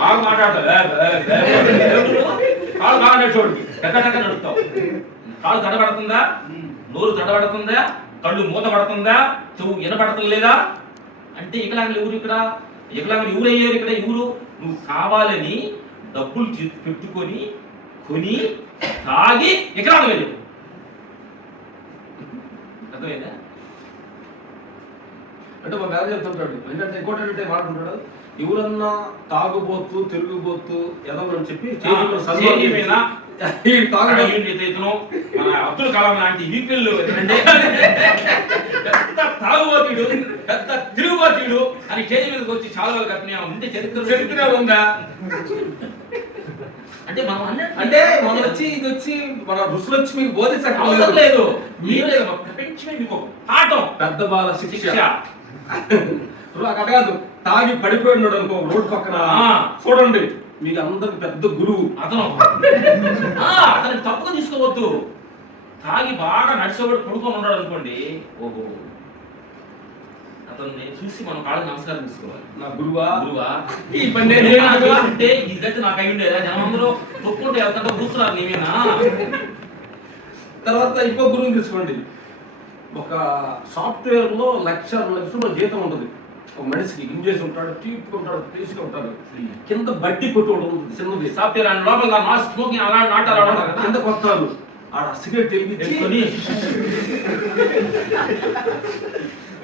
బాగా మాట్లాడతాడు, కాళ్ళు బాగా నడిచోడు, దగ్గర నడుస్తావు. కాళ్ళు తడబడుతుందా, నోరు తడబడుతుందా, కళ్ళు మూత పడుతుందా, చెవు వినపడతం లేదా అంటే వికలాంగులు ఎవరు ఇక్కడ? వికలాంగులు ఎవరు అయ్యారు ఇక్కడ? ఎవరు? నువ్వు కావాలని డబ్బులు పెట్టుకొని కొని తాగి వికలాంగులు అయ్యారు. అర్థమైందా? అంటే మా బ్యాగ్ చెప్తుంటాడు ఏంటంటే ఇంకోటి ఏంటంటే మాట్లాడుతుంటాడు, ఎవరన్నా తాగుబోతూ తిరుగుబోతూ ఎదవని చెప్పి అబ్దుల్ కలాం లాంటి వీపిల్లు పెద్ద తాగుబోతుడు పెద్ద తిరుగుబోతుడు అని స్టేజ్ మీదకి వచ్చి చాలా వాళ్ళు కట్టినా ఉంటే చరిత్ర ఉందా? అంటే మనం అంటే మనం వచ్చి ఇది వచ్చి మన రుసులు వచ్చి మీకు బోధించడం అవసరం లేదు. ప్రపంచమే మీకు పాఠం, పెద్ద బాల శిక్ష. శిక్ష అక్కడ కాదు తాగి పడిపోయినాడు అనుకో రోడ్ పక్కన చూడండి, మీకు అందరికి పెద్ద గురువు అతను అతనికి తప్పుగా తీసుకోవద్దు. తాగి బాగా నడిచేవాడు పడుకొని ఉన్నాడు అనుకోండి, ఓహో అతను నేను చూసి మనం కాళ్ళకి నమస్కారం తీసుకోవాలి. నా గురువా గురువా ఈ పని అంటే ఇదైతే నాకు అయి ఉండేదా? జనం అందరూ తొక్కుంటే వెళ్తుంటే కూర్చున్నారు నీవేనా? తర్వాత ఇంకో గురువుని తీసుకోండి. ఒక సాఫ్ట్వేర్ లో 1,00,000 2,00,000 జీతం ఉంటుంది ఒక మనిషికి. ఇంజేసి ఉంటాడు, టీప్ ఉంటాడు, పేసిగా ఉంటాడు, కింద బడ్డీ కొట్టు ఉంటుంది చిన్నది సాఫ్ట్వేర్ అండ్ లోపల నాట్ స్మోకింగ్ అలా నాటాలు ఉంటారు కదా, కింద కొత్తారు. ఆడ సిగరెట్ వెలిగించుకొని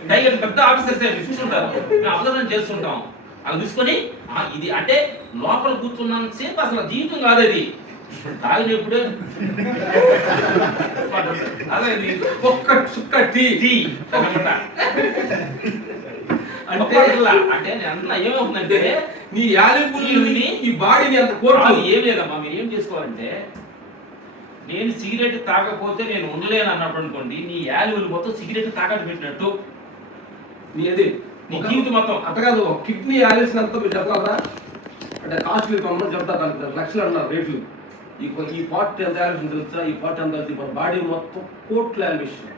టైగర్ పెద్ద ఆఫీసర్స్ చూస్తుంటారు, మేము అబ్జర్వ్ చేస్తుంటాం. అలా చూసుకొని ఇది అంటే లోపల కూర్చున్నాను సేపు అసలు జీవితం కాదు అది. తాగినప్పుడే అదే ఒక్క చుక్క టీ టీ అనమాట. అంటే అంటే అన్న ఏమవుతుందంటే నీ యాలింపుల్ని ఈ బాడీని అంత కోరు ఏం లేదమ్మా. మీరు ఏం చేసుకోవాలంటే, నేను సిగరెట్ తాగకపోతే నేను ఉండలేను అన్నప్పుడు అనుకోండి, నీ యాలిబుల్ మొత్తం సిగరెట్ తాకట్టు పెట్టినట్టు నీ అది నీ జీవితం మొత్తం. అట్ట కాదు, కిడ్నీ యాలిసినంత మీరు చెప్పగలరా? అంటే కాస్ట్లీ కొంతమంది చెప్తారు, దానికి లక్షలు అన్నారు రేట్లు. ఈ పార్ట్ ఎంత యాలిషన్ తెలుసా? ఈ పార్ట్ ఎంత మన బాడీ మొత్తం కోట్లు యాలిషన్.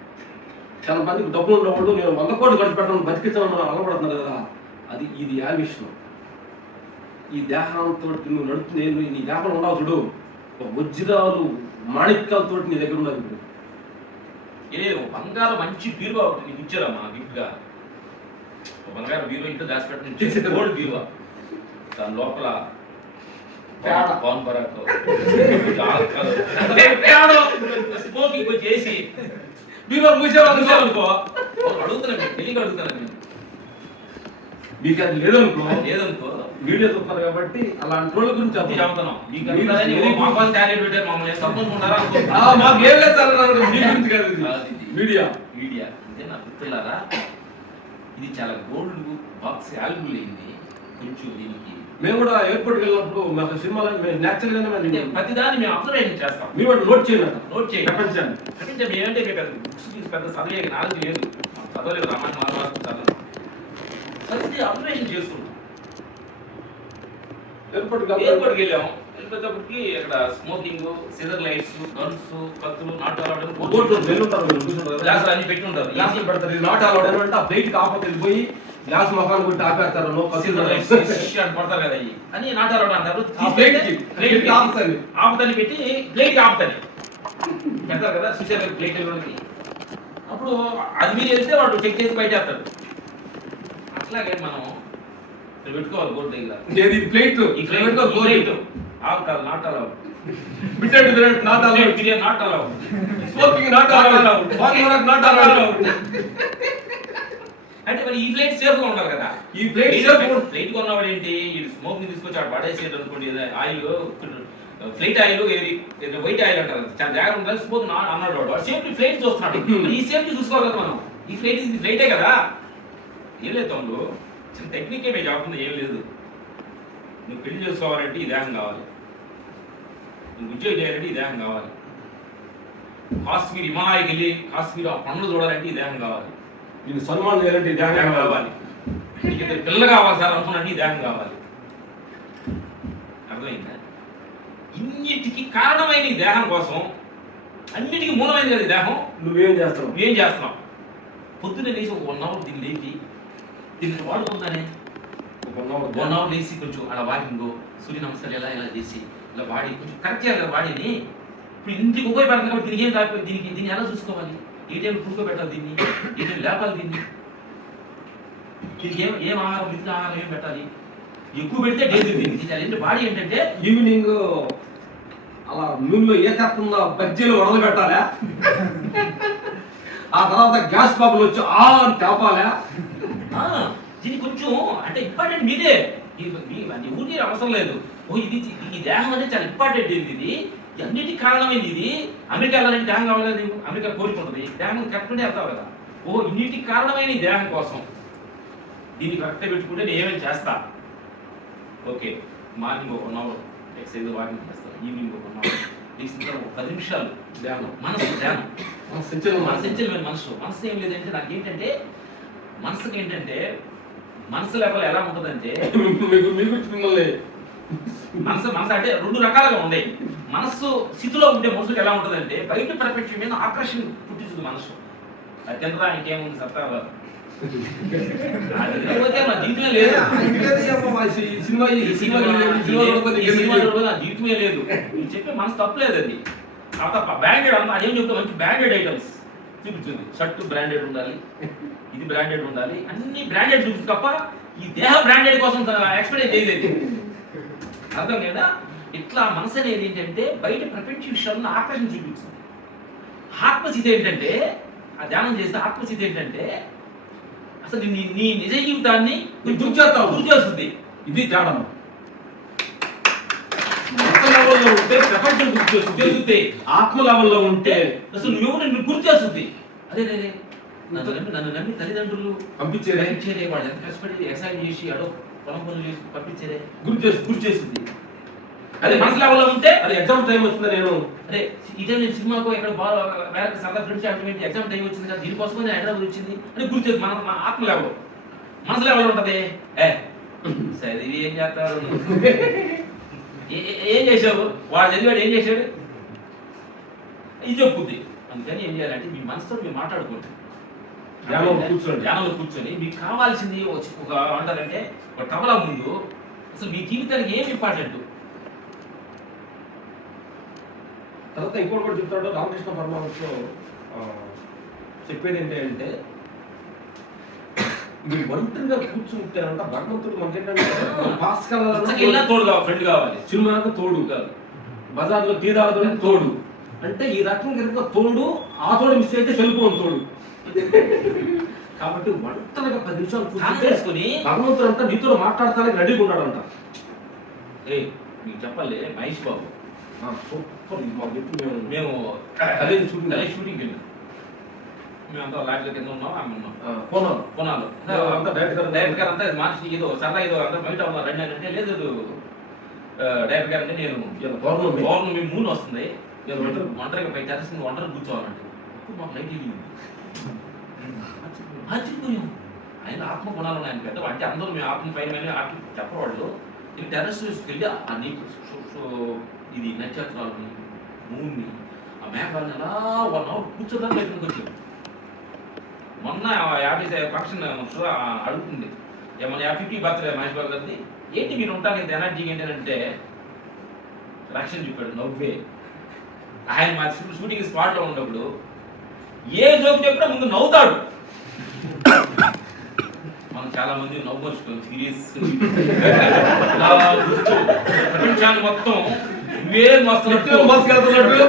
చాలా మందికి డబ్బులు ఉన్నవాళ్ళు నేను 100 కోట్లు ఖర్చు పెట్టడం బతికించడం అలవడుతున్నారు కదా, అది ఇది యాలిషన్. ఈ దేహంతో నువ్వు నడుతుంది, నీ దేహంలో ఉండవు చూడు, వజ్రాలు మాణిక్యాలతో నీ దగ్గర ఉన్నది. ఇప్పుడు ఏదో బంగారం మంచి బీరువా నీకు ఇచ్చారమ్మా గిఫ్ట్గా. బంగారం బీరువా ఇంట్లో దాచిపెట్టిన గోల్డ్ బీరువా, దాని లోపల స్మోకింగ్ చేసి బీరువా మూసేవాళ్ళు అనుకో అడుగుతున్నాను, తెలియక అడుగుతాను నేను. మీకు అది లేదనుకో లేదనుకో వీడియో చూస్తారు కాబట్టి అలాంటి రోజుల గురించి చెప్తున్నాం. మీకు టాలెంట్ పెట్టారు, మమ్మల్ని తప్పుకుంటారా? మాకు ఏం లేదు సార్, మీ గురించి కాదు మీడియా మీడియా అంటే నా పిల్లలారా, ఇది చాలా గోల్డ్ బాక్స్ వాల్యుబుల్ అయింది. కొంచెం దీనికి మేము కూడా ఎయిర్పోర్ట్కి వెళ్ళినప్పుడు మాకు సినిమాలో న్యాచురల్గానే ప్రతిదాన్ని మేము అబ్జర్వేషన్ చేస్తాం. మీరు కూడా నోట్ చేయాలి, నోట్ చేయండి. ప్రపంచాన్ని ప్రపంచం ఏమంటే మీకు అది బుక్స్ తీసి పెద్ద చదివే నాలెడ్జ్ లేదు, చదవలేదు. రామాయణ మహాభారతం చదవలేదు, చదివితే అబ్జర్వేషన్ చేస్తున్నాం. ఎయిర్పోర్ట్కి వెళ్ళాము, వెళ్ళేటప్పటికి అక్కడ స్మోకింగ్, సిజర్ లైట్స్, గన్స్, కత్తులు, నాటు గ్లాసులు అన్ని పెట్టి ఉంటారు. గ్లాసులు పెడతారు, ఇది నాట్ అలౌడ్ అంటే ఆ ప్లేట్ కాకపోతే వెళ్ళిపోయి గ్లాస్ మొఖాన్ని కొట్టి ఆపేస్తారు. పడతారు కదా అవి అని నాటు అలౌడ్ అంటారు. ఆపుతని పెట్టి ప్లేట్ ఆపుతని పెడతారు కదా, చూసారు ప్లేట్ అప్పుడు అది మీరు వెళ్తే వాడు చెక్ చేసి బయట వేస్తాడు. అట్లాగే మనం పెట్టుకోవాలి గోల్డ్ దగ్గర ప్లేట్ ఈ ప్లేట్ ఆపుతారు, not allowed. Biryani not allowed, biryani not allowed, smoking not allowed, not allowed. అంటే మరి ఈ ప్లేట్ సేఫ్ గా ఉండాలి కదా. ఈ ప్లేట్ ప్లేట్ కొన్నవాడు ఏంటి, ఈ స్మోకింగ్ తీసుకొచ్చి ఆడు పడేసేది అనుకోండి. Oil flight oil, white oil అంటారు, చాలా జాగ్రత్త ఉండాలి. స్మోక్ అన్నాడు వాడు సేఫ్టీ ఫ్లైట్ చూస్తున్నాడు. ఈ సేఫ్టీ చూసుకోవాలి కదా మనం. ఈ ఫ్లైట్ ఇది ఫ్లైటే కదా. ఏం లేదు తమ్ముడు, చిన్న టెక్నిక్ ఏమే జాబ్ ఏం లేదు. నువ్వు పెళ్లి చేసుకోవాలంటే ఈ దేహం కావాలి, నువ్వు ఉద్యోగం చేయాలంటే ఈ దేహం కావాలి, కాశ్మీర్ హిమాలయకి వెళ్ళి కాశ్మీర్ ఆ పండ్లు చూడాలంటే ఈ దేహం కావాలి, నేను సన్మానం చేయాలంటే ఈ దేహం కావాలి, నీకు ఇద్దరు పిల్లలు కావాలి సార్ అనుకున్నట్టు ఈ దేహం కావాలి. అర్థమైందా? ఇన్నిటికి కారణమైన ఈ దేహం కోసం, అన్నిటికీ మూలమైనది కదా ఈ దేహం. నువ్వేం చేస్తావు? నువ్వేం చేస్తున్నావు? పొద్దున్నే లేచి ఒక 1 అవర్ దీన్ని లేపి దీన్ని వాడుకుందానే. 1 అవర్ లేచి కొంచెం అలా వాకింగ్, సూర్య నమస్కారం ఎలా చేసి ఇలా బాడీ కొంచెం కరెక్ట్ చేయాలి కదా బాడీని. ఇప్పుడు ఇంటికి ఉపయోగపడుతుంది కాబట్టి దీనికి ఏం కాకపోతే దీన్ని ఎలా చూసుకోవాలి, ఏ టైం పడుకోబెట్టాలి, దీన్ని ఏ టైం లేపాలి, దీనికి ఏం ఆహారం, మిగతా ఆహారం ఏం పెట్టాలి, ఎక్కువ పెడితే డేంజర్ దీనికి. అంటే బాడీ ఏంటంటే ఈవినింగ్ అలా నూనెలో ఏ తెస్తుందో బజ్జీలు వడలు పెట్టాలా, ఆ తర్వాత గ్యాస్ బాబులు వచ్చి అని తేపాలా. దీనికి కొంచెం అంటే ఇంపార్టెంట్ మీదే, ఊరికి అవసరం లేదు. ఓ ఇది ఈ దేహం అంటే చాలా ఇంపార్టెంట్. ఇది అన్నిటికీ కారణమైంది. ఇది అమెరికా వెళ్ళాలంటే దేహం కావాలి, నీకు అమెరికా కోరుకుంటుంది, దేహం కరెక్ట్ ఉంటే వెళ్తావు కదా. ఓ ఇన్నిటికి కారణమైన ఈ దేహం కోసం దీన్ని కరెక్ట్గా పెట్టుకుంటే నేను ఏమేమి చేస్తా. ఓకే, మార్నింగ్ ఒక 1 అవర్ ఎక్సర్సైజ్ వాకింగ్ చేస్తాను, ఈవినింగ్ ఒక 1 అవర్ చేసిన తర్వాత ఒక 10 నిమిషాలు ధ్యానం. ధ్యానం మనసు ఏం లేదంటే నాకు ఏంటంటే మనసుకి ఏంటంటే మనసు లెవెల్ ఎలా ఉంటుందంటే మీ గురించి మిమ్మల్ని మనసు అంటే రెండు రకాలుగా ఉన్నాయి. మనస్సు స్థితిలో ఉంటే మనుషులకు ఎలా ఉంటుందంటే బయట ప్రపంచం మీద ఆకర్షణ పుట్టించుంది మనసు. అది తినరా ఇంకేముంది సత్తా లేకపోతే నా జీవితమే లేదు, సినిమా నా జీవితమే లేదు. నేను చెప్పే మనసు తప్పలేదు. అది బ్రాండెడ్ అంతా అదేం చెప్తా, మంచి బ్రాండెడ్ ఐటమ్స్ చూపిస్తుంది. షర్ట్ బ్రాండెడ్ ఉండాలి, ఇది బ్రాండెడ్ ఉండాలి, అన్ని బ్రాండెడ్ చూపిస్తుంది తప్ప ఈ దేహ బ్రాండెడ్ కోసం ఎక్స్పెక్ట్ చేయలేదు. అర్థం కదా? ఇట్లా మనసు అనేది ఏంటంటే బయట ప్రపంచ విషయాలను ఆకర్షణ చూపిస్తుంది. ఆత్మస్థితి ఏంటంటే ఆ ధ్యానం చేస్తే ఆత్మస్థితి ఏంటంటే అసలు నీ నిజ జీవితాన్ని గుర్తేస్తుంది. ఇది తేడా. లెవెల్లో ఉంటే ప్రపంచం గుర్తేస్తుంది, ఆత్మ లెవెల్లో ఉంటే అసలు నువ్వు నిన్ను గుర్తేస్తుంది. అదే నన్ను నమ్మి తల్లిదండ్రులు పంపించేరే వాళ్ళు ఎంత కష్టపడి ఎక్సైజ్ చేసి అడో పొలం పనులు చేసి పంపించేరే గుర్తు చేస్తుంది. అదే మనసు లెవెల్లో ఉంటే అది ఎగ్జామ్ టైం వస్తుంది. నేను అదే ఇదే నేను సినిమాకు ఎక్కడ వేరే సరదా ఫ్రెండ్స్ ఎగ్జామ్ టైం వచ్చింది కదా, దీనికోసమే నేను హైదరాబాద్ వచ్చింది అని గుర్తు చేస్తుంది. మన ఆత్మ లెవెల్. మనసు లెవెల్ ఉంటది సరే ఇది ఏం చేస్తారు, ఏం చేసావు, వాడు చదివాడు ఏం చేశాడు ఇది చెప్పుద్ది. అందుకని ఏం చేయాలంటే మీ మనసుతో మీరు మాట్లాడుకోండి, ధ్యానంలో కూర్చొని మీకు కావాల్సింది ఒక అంటారంటే ఒక తబలా ముందు అసలు మీ జీవితానికి ఏమి ఇంపార్టెంట్. తర్వాత ఇంకోటి కూడా చెప్తాడు రామకృష్ణ పరమహంసలో చెప్పేది ఏంటంటే మీరు ఒంటరిగా కూర్చుంటారంట భగవంతుడు మనకేంటంటే తోడు ఫ్రెండ్ కావాలి, సినిమాకు తోడు కాదు, బజార్లో టీ తాగడానికి తోడు. అంటే ఈ రకంగా కనుక తోడు ఆ తోడు మిస్ అయితే వెళ్ళిపోను తోడు. కాబట్టి ఒంటరిగా 10 నిమిషాలు కూర్చుని భగవంతుడు అంతా నీతో మాట్లాడతానికి రెడీగా ఉన్నాడంట. మీకు చెప్పాలి మహేష్ బాబు సూపర్. మేము షూటింగ్కి వెళ్ళాం. మేమంతా లాడ్జ్ల కింద ఉన్నాం, ఆమె ఉన్నాం కోనాలు. డైరెక్టర్ గారు అంతా మనిషి ఏదో సరదా ఏదో అంతా బయట ఉన్నారు రండి అంటే లేదు డైరెక్టర్ గారు అంటే నేను పౌర్ణమి మూన్ వస్తుంది, నేను ఒంటరిగా పై టెరస్ ఒంటరి కూర్చోవాలంటే మాకు లైట్ వెళ్ళింది. మర్చిపోయాం. ఆయన ఆత్మ గుణాలు ఉన్నాయని పెద్ద అంటే అందరూ మేము ఆత్మ పైన ఆత్మ చెప్పవాళ్ళు. ఇది టెరస్ వెళ్ళి ఆ నీకు ఇది నక్షత్రాలని మూన్ని ఆ మేఘాలను అలా 1 hour కూర్చోదాన్ని బయటకు వచ్చాము. మొన్న 50 ఫంక్షన్ అడుగుతుంది మన 50 బర్త్డే మహేష్ బాబు గారిది, ఏంటి మీరు ఉంటాను ఇంత ఎనర్జీ ఏంటంటే రక్షణ చెప్పాడు నవ్వే. ఆయన మా షూటింగ్ స్పాట్లో ఉన్నప్పుడు ఏ జోక్ చెప్పినా ముందు నవ్వుతాడు. మనం చాలా మంది నవ్వచ్చు సీరియస్ ప్రపంచాన్ని మొత్తం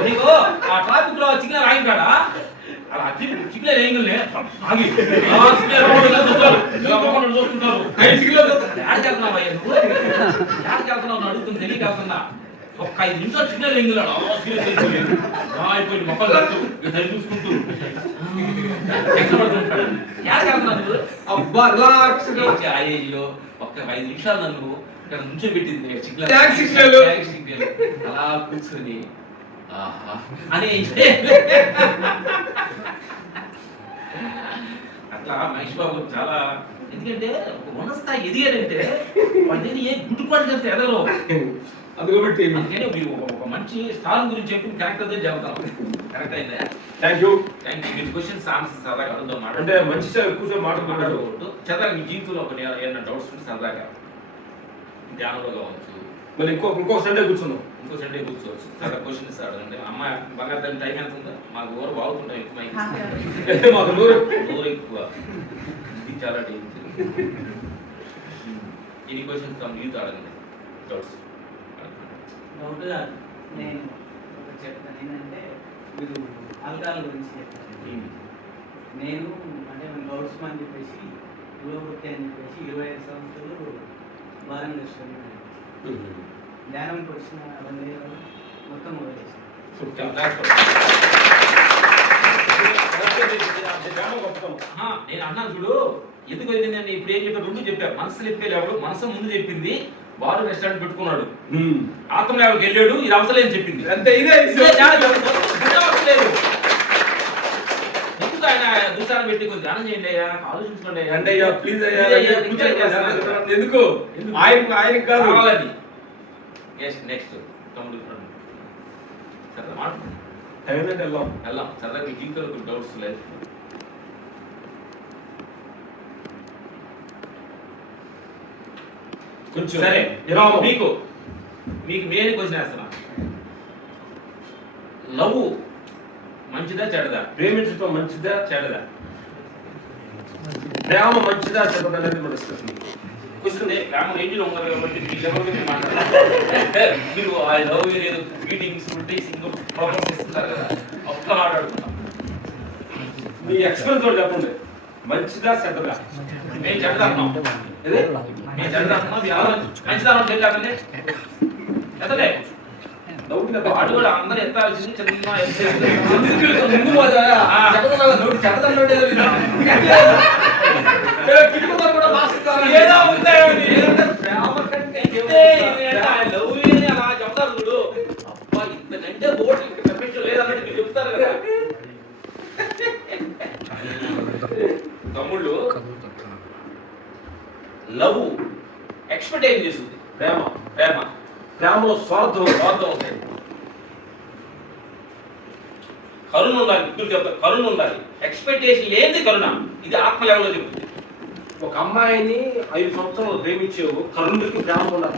నీకు ఆ ట్రాఫిక్ లో సిగ్నల్ ఆగి కాడా అలా సిగ్నల్ ఏంగులే ఆగి చూస్తుంటారు. ఎక్కడికెళ్తున్నావు అడుగుతుంది తెలియకెళ్తున్నా. ఒక 5 నిమిషాలు సిగ్నల్ ఏంగులాడు అయిపోయి మొక్కలు చూసుకుంటూ అయ్యో ఒక్క 5 నిమిషాలు నన్ను ఇక్కడ నుంచో పెట్టింది అలా కూర్చొని అని అట్లా మహేష్ బాబు చాలా. ఎందుకంటే ఉన్న స్థాయి ఎదిగాడంటే వాడి ఏ గుడ్డుపాటు చేస్తే ఎదగలో. అందుకబట్టి అందుకని మీరు ఒక మంచి స్టార్ గురించి చెప్పి కరెక్ట్ అదే చెబుతాం. కరెక్ట్ అయిందా? Thank you. మీరు క్వశ్చన్స్ ఆన్సర్స్ సరదాగా అడుగుతాం అంటే మంచి కూర్చొని మాట్లాడుకోవద్దు. సరదాగా మీ జీవితంలో ఒక ఏమైనా డౌట్స్ ఉంటే సరదాగా ధ్యానంలో కావచ్చు, మరి ఇంకో సండే కూర్చున్నాం, ఇంకో సండే కూర్చోవచ్చు. సరదా క్వశ్చన్స్ అడగండి. అమ్మ బంగారు తల్లి టైం ఎంత ఉందో మాకు ఊరు బాగుతుంటాం ఎక్కువ మాకు నూరు ఎక్కువ ఇది చాలా డేంజర్. ఎన్ని క్వశ్చన్స్ మీతో అడగండి డౌట్స్. డౌట్ కాదు, నేను చెప్తాను ఏంటంటే మీరు ఆల్కహాల్ గురించి చెప్తాను. నేను అంటే గౌడ్స్ అని చెప్పేసి యువవృత్తి అని చెప్పేసి 25 సంవత్సరాలు వారం దర్శనం ధ్యానంకి వచ్చిన 2 ఏళ్ళు మొత్తం వదిలేసాను. నేను అన్నాను చూడు ఎందుకు వెళ్ళిందండి. ఇప్పుడు ఏం చెప్పారు? 2 చెప్పారు. మనసు చెప్పే లేవడు, మనసు ముందు చెప్పింది బారు రెస్టారెంట్ పెట్టుకున్నాడు, ఆత్మ లేవడికి వెళ్ళాడు, ఇది అవసరం చెప్పింది అంతే. ఇదే లేదు ఎందుకు ఆయన దూసాన్ని పెట్టి కొంచెం ధ్యానం చేయండి అయ్యా, ఆలోచించుకోండి అయ్యా. అంటే అయ్యా ప్లీజ్ అయ్యా కూర్చోండి చేస్తాను. ఎందుకు ఆయనకి కాదు కావాలని. నెక్స్ట్ తమ్ముడు సరదా మాట టైం అంటే వెళ్దాం సరదాగా మీ జీవితంలో కొన్ని డౌట్స్ లేదు. కొంచెం సరే విరామం. మీకు మెయిన్ క్వశ్చన్ వేస్తున్నా. లవ్ మంచిదా చెడ్డదా? ప్రేమించడం మంచిదా చెడ్డదా? ప్రేమ మంచిదా చెడ్డదా అనేది మన డిస్కషన్. క్వశ్చన్ ప్రేమ రేంజ్లో ఉన్నారు కాబట్టి మీ లెవెల్ మీద మాట్లాడాలి. మీరు ఐ లవ్ యూ లేదు మీటింగ్స్ టీచింగ్ ప్రాబ్లమ్స్ ఇస్తున్నారు కదా, అట్లా మాట్లాడుకుంటాం. మీ ఎక్స్పీరియన్స్ తోటి చెప్పండి, మంచిదా చెడ్డదా? మేము చెడ్డదా అన్నాం. మేము చెడ్డదా అన్నాం. మంచిదా అన్నాం చెడ్డదండి చెడ్డలే. వాడు కూడా అందరూ ఎంత చిన్న ఏదో ఉంటాయని ప్రేమ కంటే లవ్ అలా చెప్తారు చూడు. అబ్బా ఇంతకంటే బోర్డు ప్రపంచం లేదన్నట్టు మీరు చెప్తారు కదా తమ్ముళ్ళు. లవ్ ఎక్స్పెక్ట్ ఏం చేస్తుంది? ప్రేమలో స్వార్థం ఉంటాయి. కరుణ ఉండాలి. ఇప్పుడు చెప్తా, కరుణ ఉండాలి. ఎక్స్పెక్టేషన్ లేనిది కరుణ. ఇది ఆత్మ లెవెల్లో చెప్తుంది. ఒక అమ్మాయిని 5 సంవత్సరాలు ప్రేమించేవు, కరుణకి ప్రేమ ఉండాలి.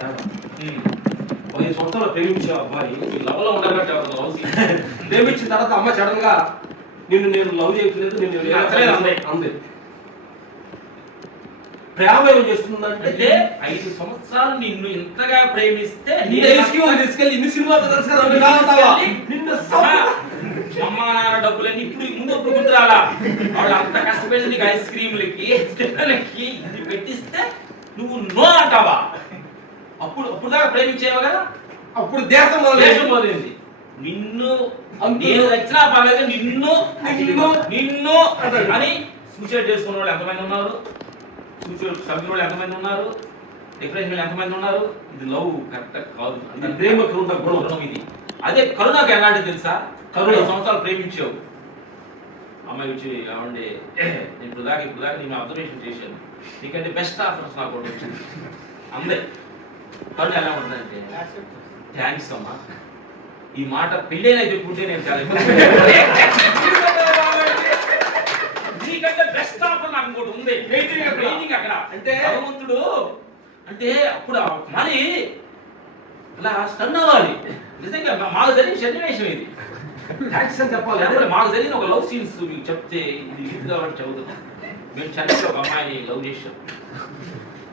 5 సంవత్సరాలు ప్రేమించే అబ్బాయి లవ్ లో ఉండాలంటే లవ్ ప్రేమించిన తర్వాత అమ్మ సడన్ గా నేను లవ్ చేయట్లేదు, నచ్చలేదు అంది. ప్రేమ ఏం చేస్తుందంటే అంటే 5 సంవత్సరాలు నిన్ను ఇంతగా ప్రేమిస్తే తీసుకెళ్ళి ఇన్ని సినిమాలు అమ్మ నాన్న డబ్బులన్నీ ఇప్పుడు గుర్తురాలా. వాళ్ళు అంత కష్టపడి నీకు ఐస్ క్రీమ్లకి ఇది పెట్టిస్తే నువ్వు నో అంటావా? అప్పుడు దాకా ప్రేమించేవా కదా. అప్పుడు దేశం మొదలైంది. నిన్ను నేను వచ్చినా పర్లేదు, నిన్ను అని సూసైడ్ చేసుకున్న వాళ్ళు ఎంతమంది ఉన్నారు? సభ్యులు వాళ్ళు ఎంతమంది ఉన్నారు? డిఫరెన్స్ ఎంతమంది ఉన్నారు? ఇది లవ్ కరెక్ట్ కాదు. ప్రేమ గుణం ఇది. అదే కరుణకు ఎలాంటిది తెలుసా? 5 సంవత్సరాలు ప్రేమించావు అమ్మాయి వచ్చి ఏమండి ఇప్పుడు దాకా నేను అబ్జర్వేషన్ చేశాను, నీకంటే బెస్ట్ ఆఫర్స్ నాకు ఒకటి వచ్చింది అందే. కరుణ ఎలా ఉంటుందంటే థ్యాంక్స్ అమ్మా, ఈ మాట పెళ్ళైనా చెప్పుకుంటే నేను చాలా నీకంటే బెస్ట్ ఆఫర్ నాకు ఇంకోటి ఉంది వెయిటింగ్ అక్కడ. అంటే భగవంతుడు అంటే అప్పుడు మరి అలా స్టన్ అవ్వాలి. నిజంగా మాకు జరిగిన సన్నివేశం ఇది. థ్యాంక్స్ అని చెప్పాలి. అదే మాకు జరిగిన ఒక లవ్ సీన్స్ మీకు చెప్తే ఇది హిట్ కాబట్టి చదువుతాం. మేము చెన్నైలో ఒక అమ్మాయిని లవ్ చేసాం.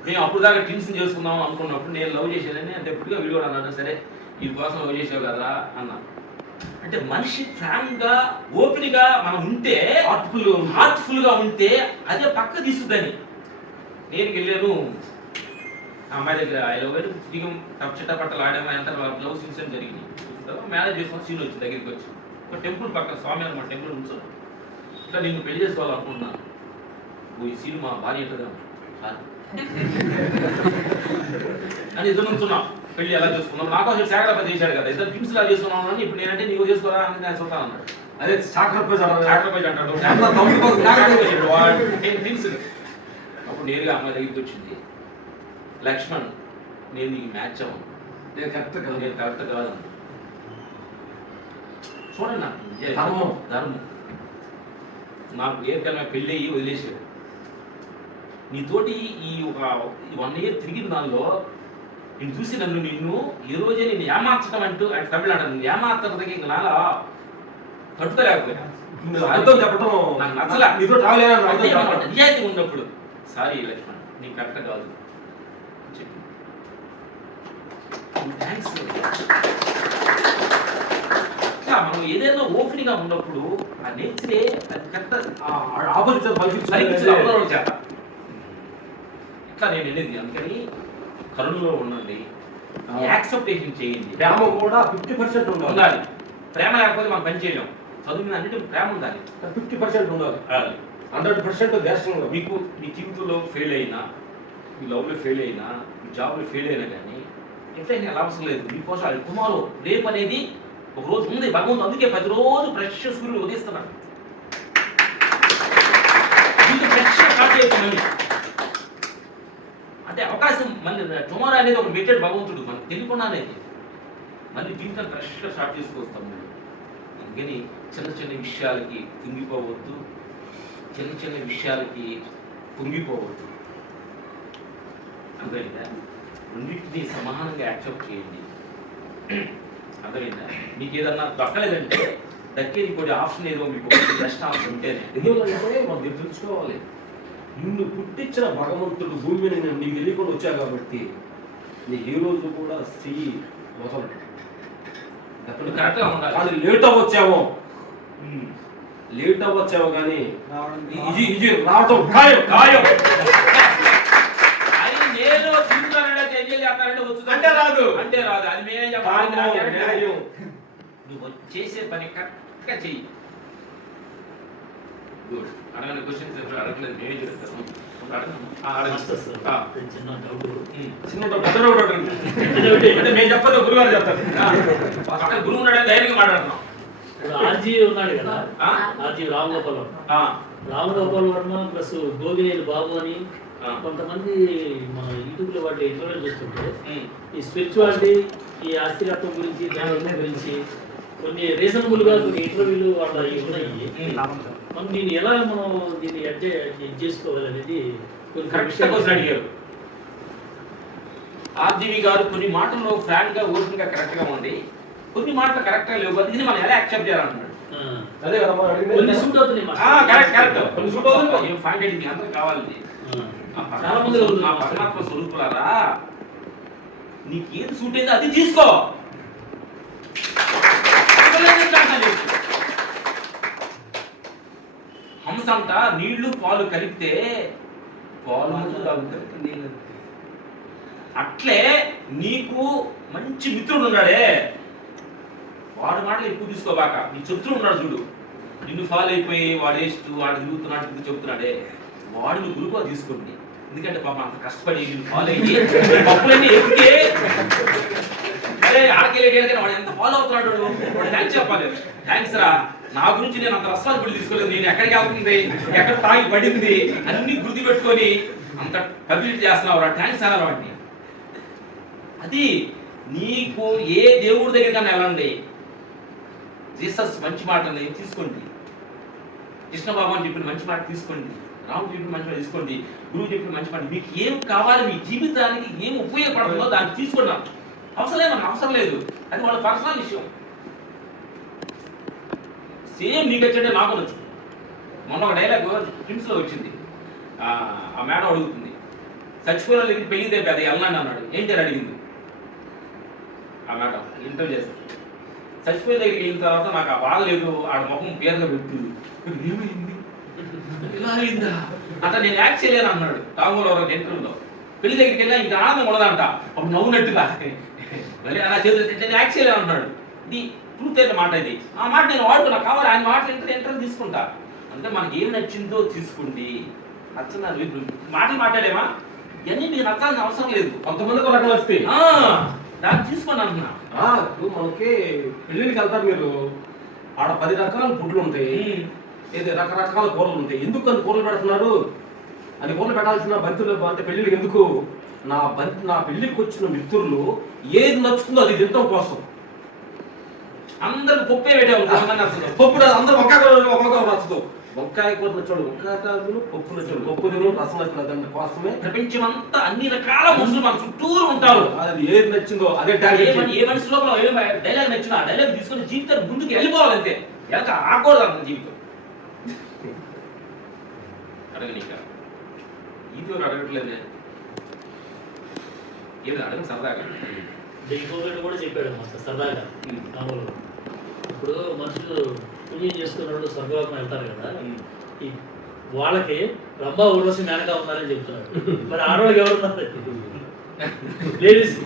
మేము అప్పుడు దాకా టిన్స్ చేసుకుందాం అనుకున్నప్పుడు నేను లవ్ చేశానని అంటే ఎప్పుడుగా వీడియో అన్నాను. సరే వీడి కోసం లవ్ చేసావు కదా అన్నా. అంటే మనిషి ఫ్రాంక్ గా ఓపెన్ గా మనం ఉంటే హార్ట్ఫుల్ గా ఉంటే అదే పక్క తీసుకుని నేను వెళ్ళాను ఆ అమ్మాయి దగ్గర ఐ లవ్ గారు దిగం చిట్టపట్టలు ఆడాము. అంతా లవ్ సీన్స్ అని జరిగింది. మేనేజ్ చేసుకుని సీన్ వచ్చి దగ్గరికి వచ్చి ఒక టెంపుల్ పక్కన స్వామి అనమాట టెంపుల్ ఉంచాను. ఇట్లా నేను పెళ్లి చేసుకోవాలనుకుంటున్నాను. ఈ సీన్ మా భార్య కదా అని ఇద్దరు నుంచున్నాం. పెళ్లి ఎలా చేసుకున్నాం నాకు అసలు సాక్రిఫైస్ చేశాడు కదా, ఇద్దరు డ్రింక్స్ లా చేసుకున్నాం అని. ఇప్పుడు నేనంటే నీవు చేసుకోరా అని నేను చూస్తాను అన్నాడు. అదే సాక్రిఫైస్ అంటాడు. అప్పుడు నేరుగా అమ్మాయి దగ్గరికి వచ్చింది, లక్ష్మణ్ నేను నీకు మ్యాచ్ అవ్వను, నేను కరెక్ట్ కాదు. చూడండి నాకు ధర్మం నాకు ఏకైనా పెళ్ళి అయ్యి వదిలేసాడు. నీతోటి ఈ ఒక 1 year తిరిగిన దానిలో నేను చూసి నిన్ను ఈ రోజే నేను ఏమార్చడం అంటూ అంటే తమిళ అంటాను ఏమార్చడానికి ఇంక నాలా తట్టుకోలేకపోయినా. చెప్పడం నాకు నచ్చలే. నీతో నిజాయితీ ఉన్నప్పుడు సారీ లక్ష్మణ్ నీకు కరెక్ట్ కాదు చెప్పి థ్యాంక్స్. మనం ఏదైనా ఓపెన్ గా ఉన్నప్పుడు ఆ నేచరే అది కరెక్ట్ చేత ఇట్లా నేను వెళ్ళేది. అందుకని కరుణలో ఉండండి, యాక్సెప్టేషన్ చేయండి. ప్రేమ కూడా 50% ఉండాలి. ప్రేమ లేకపోతే మనం పని చేయలేం. చదువు అన్నిటి ప్రేమ ఉండాలి. 50% ఉండాలి. 100% దేశంలో మీకు మీ జీవితంలో ఫెయిల్ అయినా, మీ లవ్లో ఫెయిల్ అయినా, మీ జాబ్లో ఫెయిల్ అయినా కానీ ఎట్లయినా ఎలా అవసరం లేదు. మీకోసం అది టుమారో రేపు అనేది ఒక రోజు ఉంది. భగవంతుడు అందుకే ప్రతిరోజు ఫ్రెష్ సూర్యుడు ఉదయిస్తున్నాడు. చేయొచ్చు మళ్ళీ. అంటే అవకాశం మళ్ళీ టుమారో అనేది ఒక పెట్టాడు భగవంతుడు మనకు తెలియకుండా అనేది మళ్ళీ జీవితాన్ని ఫ్రెష్గా స్టార్ట్ చేసుకొస్తాం మనం. అందుకని చిన్న చిన్న విషయాలకి కుంగిపోవద్దు, చిన్న చిన్న విషయాలకి కుంగిపోవద్దు. అర్థమైందా? రెండింటినీ సమానంగా యాక్సెప్ట్ చేయండి. అర్థమైందా? మీకు ఏదన్నా దక్కలేదంటే దక్కేది ఇంకోటి ఆప్షన్ ఏదో మీకు బెస్ట్ ఆప్షన్ ఉంటేనే. ఎందుకంటే మనం తెలుసుకోవాలి, నిన్ను పుట్టించిన భగవంతుడు భూమి మీద నీకు తెలియకుండా వచ్చా కాబట్టి నీకు ఏ రోజు కూడా చెయ్యి వదలడు. ఇప్పుడు కరెక్ట్గా ఉండాలి. కానీ లేట్ అవ్వచ్చామో కానీ ఇది రావటం ఖాయం ఖాయం. అది నేను తిరుగుతానంటే ఎంజాయ్ చేస్తానంటే వచ్చు అంటే రాదు. అంటే రాదు. అది మేమేం చెప్పాలి? నువ్వు చేసే పని కరెక్ట్గా చెయ్యి. గుడ్. అడగని క్వశ్చన్స్ అడగలేదు, మేమే చేస్తాము. చిన్న డౌట్ చిన్న పెద్ద డౌట్ అంటే మేము చెప్పదు గురుగారు చెప్తారు. అక్కడ గురువు ఉన్నాడని ధైర్యంగా మాట్లాడుతున్నాం. ఇప్పుడు ఆర్జీ ఉన్నాడు కదా, ఆర్జీ రామగోపాల్ వర్మ, రామగోపాల్ వర్మ ప్లస్ గోగినేని బాబు అని కొంతమంది మన యూట్యూబ్ లో వాటి ఇంటర్వ్యూ చూస్తుంటే ఈ స్పిరిచువాలిటీ, ఈ ఆస్తికత్వం గురించి, దాని గురించి కొన్ని రీజనబుల్ గా కొన్ని ఇంటర్వ్యూలు వాళ్ళ ఉన్నాయి. మనం దీన్ని ఎలా మనం దీన్ని అడ్జస్ట్ చేసుకోవాలి అనేది కరెక్ట్గా అడిగారు. ఆర్జీవి గారు కొన్ని మాటల్లో ఫ్రాంక్ గా ఓపెన్ గా కరెక్ట్ గా ఉంది, కొన్ని మాటలు కరెక్ట్ గా లేవు. ఇది మనం ఎలా యాక్సెప్ట్ చేయాలంటున్నాడు. అదే కదా మనం కొన్ని అడిగింది. సూట్ అవుతున్నాయి. కరెక్ట్ కరెక్ట్ కొన్ని సూట్ అవుతుంది. ఫైండ్ అయింది అందరికి కావాలి. చాలా మంది నా పరమాత్మ స్వరూపులారా, నీకు ఏది సూట్ అయిందో అది తీసుకో. హంస అంట నీళ్లు పాలు కలిపితే పాలు తాగుతారు. అట్లే నీకు మంచి మిత్రుడు ఉన్నాడే, వాడు మాటలు ఎక్కువ తీసుకోబాక. నీ శత్రువు ఉన్నాడు చూడు, నిన్ను ఫాలో అయిపోయి వాడు వేస్తూ వాడు తిరుగుతున్నాడు చెబుతున్నాడే, వాడు నువ్వు గురువుగా తీసుకోండి. ఎందుకంటే పాపం అంత కష్టపడి నిన్ను ఫాలో అయ్యి పప్పులన్నీ ఎక్కితే అరే ఆడకెళ్ళి వాడు ఎంత ఫాలో అవుతున్నాడు, వాడు థ్యాంక్స్ చెప్పాలి. థ్యాంక్స్ రా, నా గురించి నేను అంత రెస్పాన్సిబిలిటీ తీసుకోలేదు, నేను ఎక్కడికి వెళ్తుంది, ఎక్కడ తాగి పడింది అన్ని గుర్తు పెట్టుకొని అంత పబ్లిసిటీ చేస్తున్నావు రా, థ్యాంక్స్ అన్నారు వాడిని. అది నీకు ఏ దేవుడి దగ్గరికన్నా వెళ్ళండి, జీసస్ మంచి మాటని తీసుకోండి, కృష్ణ భగవాన్ చెప్పిన మంచి మాట తీసుకోండి, రాముడు చెప్పిన మంచి మాట తీసుకోండి, గురువు చెప్పిన మంచి మాట, మీకు ఏం కావాలి, మీ జీవితానికి ఏం ఉపయోగపడుతుందో దాన్ని తీసుకున్నాం. అవసరం లేదు, అది వాళ్ళ పర్సనల్ విషయం. సేమ్ నీకు వచ్చే నాకు నచ్చు. మొన్న ఒక డైలాగ్ కిమ్స్లో వచ్చింది. ఆ మేడం అడుగుతుంది, చచ్చిపోయిన దగ్గర పెళ్లి దగ్గర అది వెళ్ళండి అన్నాడు. ఏంటి అని అడిగింది ఆ మేడం. ఇంటర్వ్యూ చేస్తాను. చచ్చిపోయిన దగ్గరికి వెళ్ళిన తర్వాత నాకు ఆ బాధ లేదు, ఆడ ముఖం పేరుగా పెట్టింది, ఏమైంది ఇలా అయిందా అంట, నేను యాక్ట్ చేయలేను అన్నాడు తాంగూలో ఇంటర్వ్యూలో. పెళ్లి దగ్గరికి వెళ్ళా ఇంకా ఆనందం ఉండదంట, అప్పుడు నవ్వునట్టుగా మళ్ళీ అలా చేతులు నేను యాక్ట్ చేయలేను అన్నాడు. ఇది ట్రూత్ అయిన మాట. ఇది ఆ మాట నేను వాడుకున్నా, కావాలి ఆయన మాటలు ఇంటర్వ్యూ తీసుకుంటా. అంటే మనకి ఏం నచ్చిందో తీసుకోండి. నచ్చన్నారు మాటలు మాట్లాడేమా, ఇవన్నీ మీకు నచ్చాల్సిన అవసరం లేదు. కొంతమందికి ఒక రకం వస్తాయి, దాన్ని తీసుకోండి అంటున్నా. ఇప్పుడు మనకి పెళ్ళిళ్ళకి వెళ్తారు మీరు, ఆడ 10 రకాల ఫుడ్లు ఉంటాయి, ఏదో రకరకాల కూరలు ఉంటాయి. ఎందుకు అని కూరలు పెడుతున్నారు, అని కూరలు పెట్టాల్సిన బంతులు అంటే పెళ్ళిళ్ళకి ఎందుకు? నా పెళ్ళికి వచ్చిన మిత్రులు ఏది నచ్చుతుందో అది తినడం కోసం. అందరికి పప్పే పెట్టాము, పప్పు అందరూ ఒక్కొక్క నచ్చదు. వంకాయ కూర నచ్చాడు, వంకాయ కాదు, పప్పు నచ్చాడు, పప్పు తిను, రసం నచ్చిన కోసమే ప్రపంచం అంతా అన్ని రకాల మనుషులు మన చుట్టూరు ఉంటారు. అది ఏది నచ్చిందో అదే ఏ మనిషి లోపల ఏ డైలాగ్ నచ్చినా ఆ డైలాగ్ తీసుకొని జీవితాన్ని ముందుకు వెళ్ళిపోవాలంతే, వెనక ఆకూడదు అంత జీవితం. అడగనీక ఇది అడగట్లేదు, ఏదో అడగ సరదాగా. ఇంకొకటి కూడా చెప్పాడు మాస్టర్ సరదాగా. మామూలుగా ఇప్పుడు మనుషులు పుణ్యం చేసుకున్న వాళ్ళు స్వర్గలోకం వెళ్తారు కదా, ఈ వాళ్ళకి రంభా ఊర్వశి మేనగా ఉన్నారని చెప్తున్నారు. మరి ఆడవాళ్ళకి ఎవరున్నారు? లేడీస్.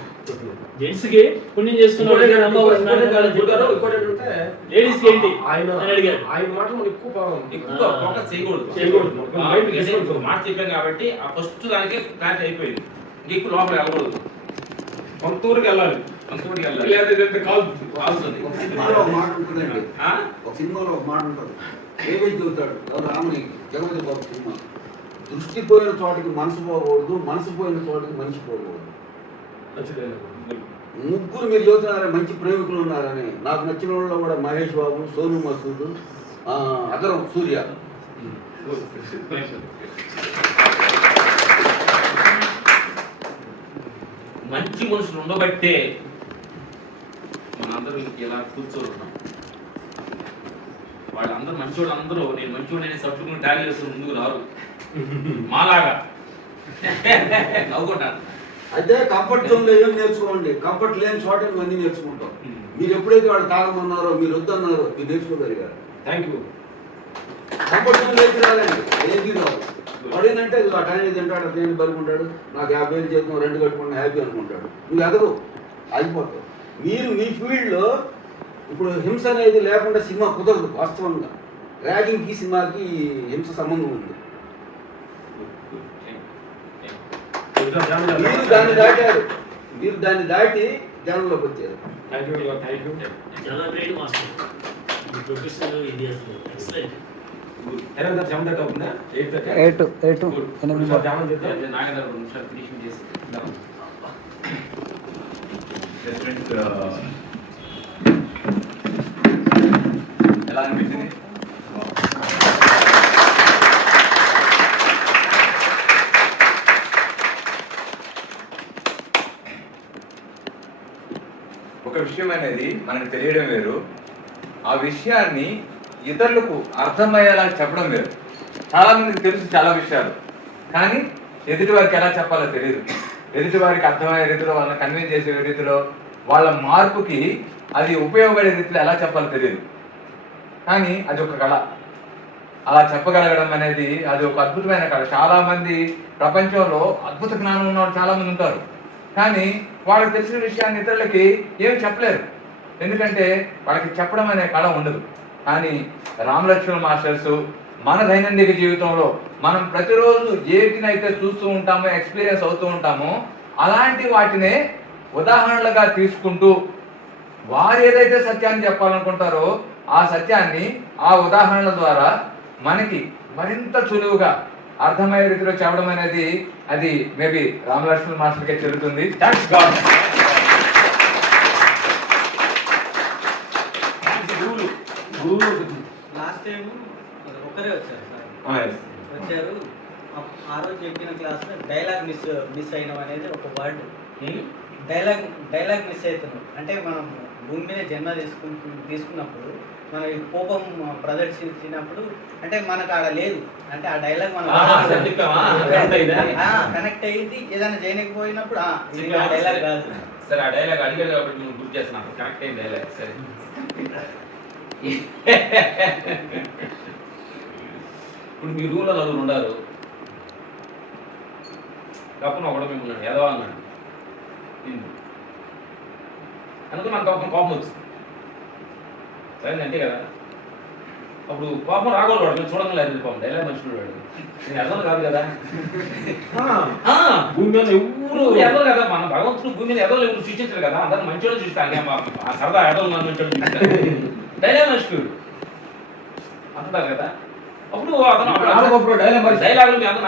జెంట్స్ కి పుణ్యం చేసుకున్న లేడీస్ ఏంటి ఆయన అడిగారు. ఆయన మాటలు మనం ఎక్కువ ఫోకస్ చేయకూడదు. మాట చెప్పాం కాబట్టి ఆ ఫస్ట్ దానికి క్లారిటీ అయిపోయింది. ఎక్కువ లోపల వెళ్ళకూడదు, కొంతవరకు వెళ్ళాలి, కొంతవరకు వెళ్ళాలి. లేదంటే కాల్స్తుంది. ఒక సినిమాలో ఒక మాట ఉంటుందండి, ఒక సినిమాలో ఒక మాట ఉంటుంది, ఏమై చెబుతాడు ఎవరు రాముని, జగపతి బాబు సినిమా, దృష్టి పోయిన చోటికి మనసు పోకూడదు, మనసు పోయిన చోటికి మనిషి పోకూడదు. ముగ్గురు మీరు చెబుతున్నారా మంచి ప్రేమికులు ఉన్నారని. నాకు నచ్చిన వాళ్ళు కూడా మహేష్ బాబు, సోను మసూద్, అగరం సూర్య. మంచి మనుషులు ఉండబట్టే మనందరూ ఇలా కూర్చోరున్నాం. వాళ్ళందరూ మంచివాళ్ళు, అందరూ నేను మంచివాడిని సబ్జెక్టులు ట్యాలీ చేస్తూ ముందుకు రారు మాలాగా నవ్వుకుంటాను. అయితే కంఫర్ట్ జోన్లో ఏం నేర్చుకోండి, కంఫర్ట్ లేని చోట అన్నీ నేర్చుకుంటాం. మీరు ఎప్పుడైతే వాళ్ళు తాగమన్నారో, మీరు వద్దన్నారో మీరు నేర్చుకోగలిగారు. Thank you. కంఫర్ట్ జోన్ లేచి రాలండి, ఏది రాదు. వాడు ఏంటంటే ఆ టైం తింటాడు, దేని బలుకుంటాడు, నాకు 50,000 చేద్దాం, 2 కట్టుకుని హ్యాపీ అనుకుంటాడు. నువ్వు ఎదరు అయిపోతావు. మీరు మీ ఫీల్డ్లో ఇప్పుడు హింస అనేది లేకుండా సినిమా కుదరదు. వాస్తవంగా ర్యాగింగ్కి సినిమాకి హింస సంబంధం ఉంది. మీరు దాన్ని దాటారు, మీరు దాన్ని దాటి జనంలోకి వచ్చారు. Thank you. చాలా గ్రేట్ మాస్టర్. ప్రొఫెషనల్ ఇది అసలు ఎక్సలెంట్. 7:30 అవుతుందా? 8:30. 8 ధ్యానం చేద్దాం. నాగేంద్ర 2 నిమిషాలు ఫినిషింగ్ చేసి ఎలా అనిపించింది? ఒక విషయం అనేది మనకు తెలియడం వేరు, ఆ విషయాన్ని ఇతరులకు అర్థమయ్యేలా చెప్పడం వేరు. చాలా మందికి తెలుసు చాలా విషయాలు, కానీ ఎదుటి వారికి ఎలా చెప్పాలో తెలియదు. ఎదుటి వారికి అర్థమయ్యే రీతిలో, వాళ్ళని కన్విన్స్ చేసే రీతిలో, వాళ్ళ మార్పుకి అది ఉపయోగపడే రీతిలో ఎలా చెప్పాలో తెలియదు. కానీ అది ఒక కళ. అలా చెప్పగలగడం అనేది అది ఒక అద్భుతమైన కళ. చాలా మంది ప్రపంచంలో అద్భుత జ్ఞానం ఉన్నవాళ్ళు చాలా మంది ఉంటారు, కానీ వాళ్ళకి తెలిసిన విషయాన్ని ఇతరులకి ఏమి చెప్పలేరు. ఎందుకంటే వాళ్ళకి చెప్పడం అనే కళ ఉండదు. కానీ రామలక్ష్మణ మాస్టర్స్ మన దైనందిక జీవితంలో మనం ప్రతిరోజు ఏటినైతే చూస్తూ ఉంటామో, ఎక్స్పీరియన్స్ అవుతూ ఉంటామో, అలాంటి వాటినే ఉదాహరణలుగా తీసుకుంటూ వారు ఏదైతే సత్యాన్ని చెప్పాలనుకుంటారో ఆ సత్యాన్ని ఆ ఉదాహరణల ద్వారా మనకి మరింత సులువుగా అర్థమయ్యే రీతిలో చెప్పడం అనేది అది మేబీ రామలక్ష్మణ మాస్టర్కే చెల్లుతుంది. Thanks God. లాస్ట్ టైం ఒక్కరే వచ్చారు సార్. వచ్చారు ఆ రోజు చెప్పిన క్లాస్లో డైలాగ్ మిస్ అయినాం అనేది ఒక వర్డ్. డైలాగ్ మిస్ అవుతున్నాం అంటే మనం భూమి మీద జన్మ తీసుకున్నప్పుడు మనం ఈ కోపం ప్రదర్శించినప్పుడు అంటే మనకు ఆడ లేదు, అంటే ఆ డైలాగ్ మనం కనెక్ట్ అయ్యింది. ఏదైనా చేయలేకపోయినప్పుడు డైలాగ్ కాదు సరే. ఆ డైలాగ్ అడిగారు కాబట్టి నేను గుర్తు చేస్తున్నాను. కరెక్ట్ అయిన డైలాగ్. సరే, ఇప్పుడు మీ రూల్లో నలుగురు ఉన్నారు. తప్పన ఒకడు మిమ్మల్ని ఏదో అన్నాడు అనుకున్నాను, కోపం వచ్చింది. సరే అంతే కదా. అప్పుడు కోపం రాకూడదు, వాడు చూడంగా లేదు. పాపం డైలాగ్ మర్చిపోయాడు. నేను అర్థం కాదు కదా. భూమి మీద ఎవరు ఎదలు కదా, మన భగవంతుడు భూమి మీద ఎదలు ఎవరు సృష్టించారు కదా. అందరిని మంచోడు చూస్తాను ఆ సరదా ఎదలు మన మంచోడు చూస్తాను. డైలాగ్ మర్చిపోయాడు అంటున్నారు కదా. అప్పుడు అతను డైలాగులు మీ అందరూ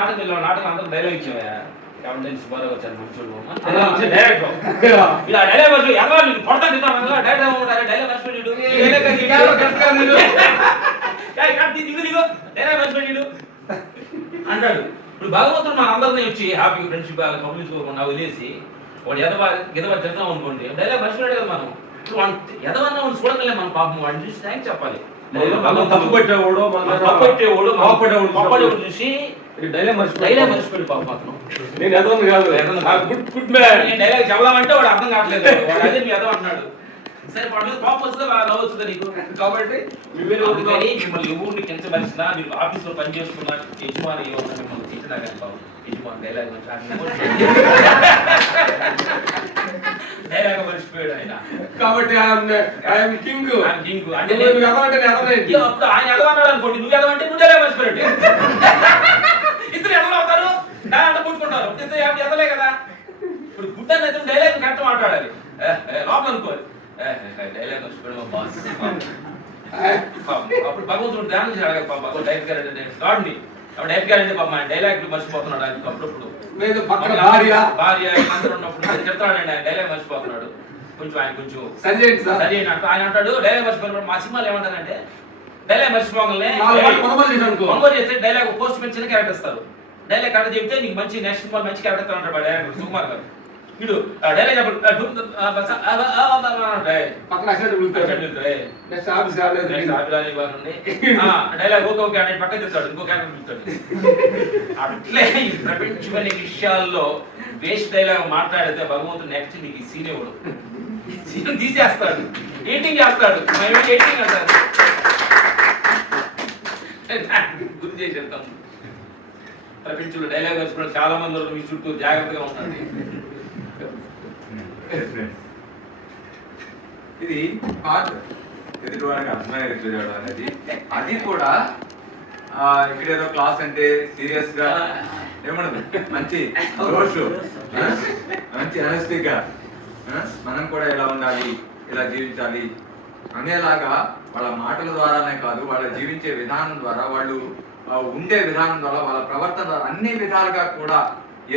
నాటకం అందరూ డైలాగ్ ఇచ్చావా కాబట్టి సుబ్బారావు వచ్చారు మంచోడు డైలాగ్ అంటాడు. ఇప్పుడు భగవంతుడు మన అందరినీ వచ్చి హ్యాపీగా ఫ్రెండ్షిప్ కమ్యూనిస్ట్ వదిలేసి వాడు ఎదవ తిడతాం అనుకోండి, డైలాగ్ మర్చిపోయాడు కదా. మనం ఇప్పుడు వాడు ఎదవన్నా వాడిని చూడగలే మనం. పాపం వాడిని చూసి థ్యాంక్స్ చెప్పాలి. తప్పు పెట్టేవాడు చూసి డైలాగ్ మర్చిపోయాడు పాపం అతను. నేను ఎదవను కాదు, గుడ్ మ్యాన్. డైలాగ్ చెప్పాలంటే వాడు అర్థం కావట్లేదు. వాడు అదే మీ ఎదవ అంటున్నాడు. సరే వాడి మీద కోపం వస్తుందా నవ్వు వస్తుందా నీకు? కాబట్టి కానీ మిమ్మల్ని ఎవరిని కించమరిచినా, మీరు ఆఫీస్లో పనిచేస్తున్న యజమాని ఏమన్నా మిమ్మల్ని తిట్టినా కానీ బాబు యజమాని డైలాగ్ మర్చిపోయాడు ఆయన. కాబట్టి కింగ్ అంటే అప్పుడు ఆయన ఎదవన్నాడు అనుకోండి, నువ్వు ఎదవంటే నువ్వు డైలాగ్ మర్చిపోయాడు. ఇద్దరు ఎదలు అవుతారు, అంటే పుట్టుకుంటారు. ఇద్దరు ఎదలే కదా. ఇప్పుడు గుడ్ అనేది డైలాగ్ కరెక్ట్ మాట్లాడాలి. లోపల అనుకోవాలి డైలాగ్ మర్చిపోయాడు బాస్. అప్పుడు భగవంతుడు ధ్యానం చేయాలి. భగవంతుడు డైరెక్ట్ గార్డ్ని అప్పుడు హ్యాపీ గారు పాప డైలాగ్ మర్చిపోతున్నాడు ఆయన అప్పుడప్పుడు. లేదు పక్కన భార్య భార్య అందరూ ఉన్నప్పుడు తిడతాడండి ఆయన డైలాగ్ మర్చిపోతున్నాడు. కొంచెం ఆయన కొంచెం సరి చేయండి సార్. సరి ఆయన అంటాడు డైలాగ్ మర్చిపోయినప్పుడు మా సినిమాలు ఏమంటారంటే డైలాగ్ మర్చిపోగలనే కొనుగోలు చేస్తే డైలాగ్ పోస్ట్ మీద చిన్న క్యారెక్టర్ ఇస్తారు. డైలాగ్ కరెక్ట్ చెప్తే నీకు మంచి నెక్స్ట్ సినిమా మంచి క్యారెక్టర్ అంటాడు డైరెక్టర్ సుకుమార్ గారు. వీడు డైలాగ్ పక్కన డైలాగ్ ఓకే ఓకే అనేది పక్కన చెప్తాడు ఇంకో క్యారెక్టర్ చెప్తాడు. అట్లే ఈ ప్రపంచమైన విషయాల్లో వేస్ట్ డైలాగ్ మాట్లాడితే భగవంతుడు నెక్స్ట్ నీకు ఈ సీన్ ఇవ్వడు, సీన్ తీసేస్తాడు, ఎడిటింగ్ చేస్తాడు. ఎడిటింగ్ అంటారు గుర్తు చేసి వెళ్తాము. ప్రపంచంలో డైలాగ్ వచ్చిన చాలా మంది మీ చుట్టూ జాగ్రత్తగా ఉండండి. ఇది పార్ట్ ఎదుటి వారికి అర్థమయ్యేది చూడడం అనేది. అది కూడా ఇక్కడ ఏదో క్లాస్ అంటే సీరియస్ గా ఏమన్నది మంచి జోష్, మంచి అనస్టిక్ గా మనం కూడా ఇలా ఉండాలి, ఇలా జీవించాలి అనేలాగా వాళ్ళ మాటల ద్వారానే కాదు, వాళ్ళ జీవించే విధానం ద్వారా, వాళ్ళు ఉండే విధానం ద్వారా, వాళ్ళ ప్రవర్తన ద్వారా అన్ని విధాలుగా కూడా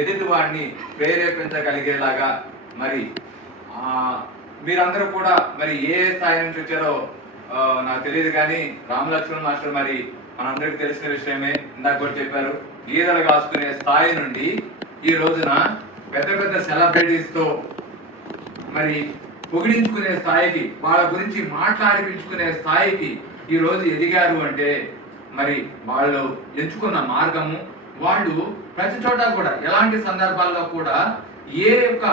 ఎదుటి వాడిని ప్రేరేపించగలిగేలాగా మరి మీరందరూ కూడా మరి ఏ స్థాయి నుంచి వచ్చారో నాకు తెలియదు కానీ రామలక్ష్మణ్ మాస్టర్ మరి మనందరికి తెలిసిన విషయమే, ఇందాక కూడా చెప్పారు. గీతలు కాసుకునే స్థాయి నుండి ఈ రోజున పెద్ద పెద్ద సెలబ్రిటీస్ తో మరి పొగిడించుకునే స్థాయికి, వాళ్ళ గురించి మాట్లాడిపించుకునే స్థాయికి ఈ రోజు ఎదిగారు అంటే మరి వాళ్ళు ఎంచుకున్న మార్గము, వాళ్ళు ప్రతి చోట కూడా ఎలాంటి సందర్భాల్లో కూడా ఏ యొక్క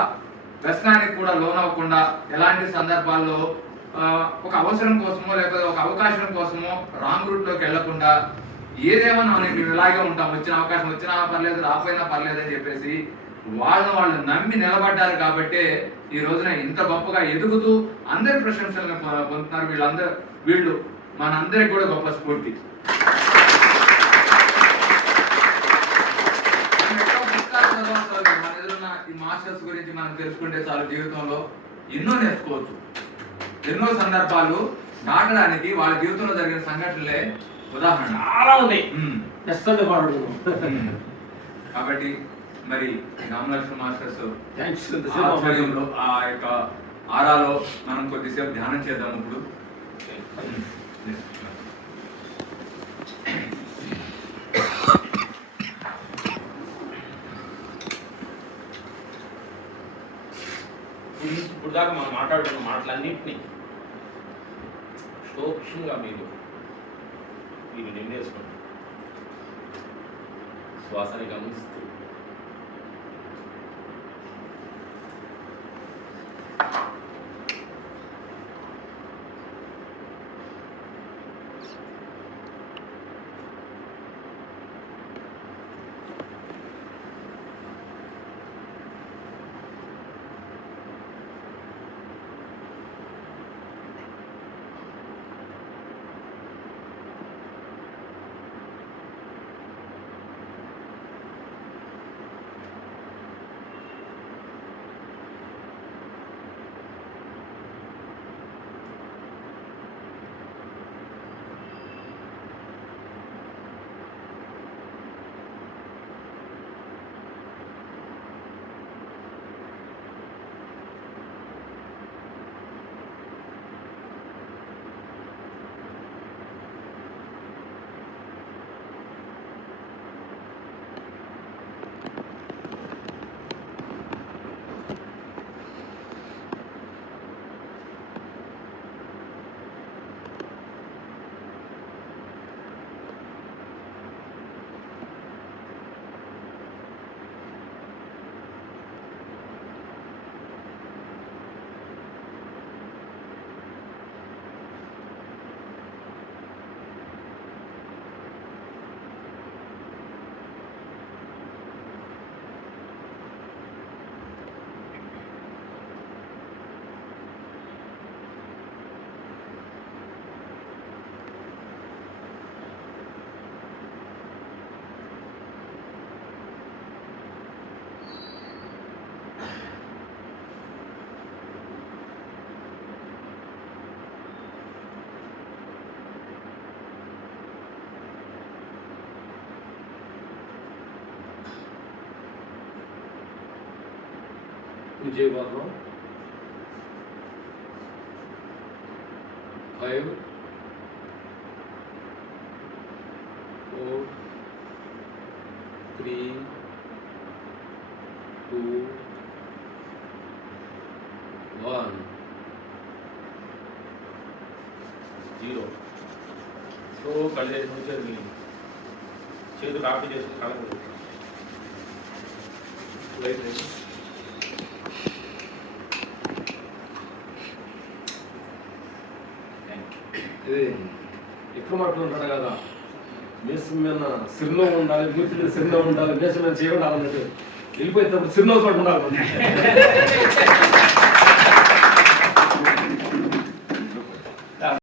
వ్యసనానికి కూడా లోనవ్వకుండా, ఎలాంటి సందర్భాల్లో ఒక అవసరం కోసమో లేకపోతే ఒక అవకాశం కోసమో రాంగ్ రూట్ లోకి వెళ్లకుండా, ఏదేమన్నా మేము ఇలాగే ఉంటాం, వచ్చిన అవకాశం వచ్చినా పర్లేదు రాకపోయినా పర్లేదు అని చెప్పేసి వాళ్ళు నమ్మి నిలబడ్డారు. కాబట్టి ఈ రోజున ఇంత గొప్పగా ఎదుగుతూ అందరి ప్రశంసలను పొందుతున్నారు. వీళ్ళు మనందరికి కూడా గొప్ప స్ఫూర్తి. మన ఎదురున్న ఈ మాస్టర్స్ గురించి మనం తెలుసుకుంటే చాలు, జీవితంలో ఎన్నో నేర్చుకోవచ్చు. ఎన్నో సందర్భాలు దాటడానికి వాళ్ళ జీవితంలో జరిగిన సంఘటనలే ఉదాహరణ చాలా ఉన్నాయి. కాబట్టి మరి రామలక్ష్మణ్ మాస్టర్స్ ఆధ్వర్యంలో ఆ యొక్క ఆరాలో మనం కొద్దిసేపు ధ్యానం చేద్దాం ఇప్పుడు. ఇప్పుడు దాకా మనం మాట్లాడుకున్న మాటలన్నింటినీ సూక్ష్మంగా మీరు నిర్ణయించుకోండి. శ్వాసని గమనిస్తూ నువ్వు చేయబోతున్నావు 5 4 3 2 1 0 సో కళ్ళు చేసి చేతులు కాపీ చేసుకుని కళ లైట్ ఇది ఎక్కువ మాట్లాడుతుంటాడు కదా మేసం మీద సిరిలో ఉండాలి మూర్తి మీద సిరిలో ఉండాలి మేసం మీద చేయడం అన్నట్టు వెళ్ళిపోయేటప్పుడు సిరిలో ఉండాలి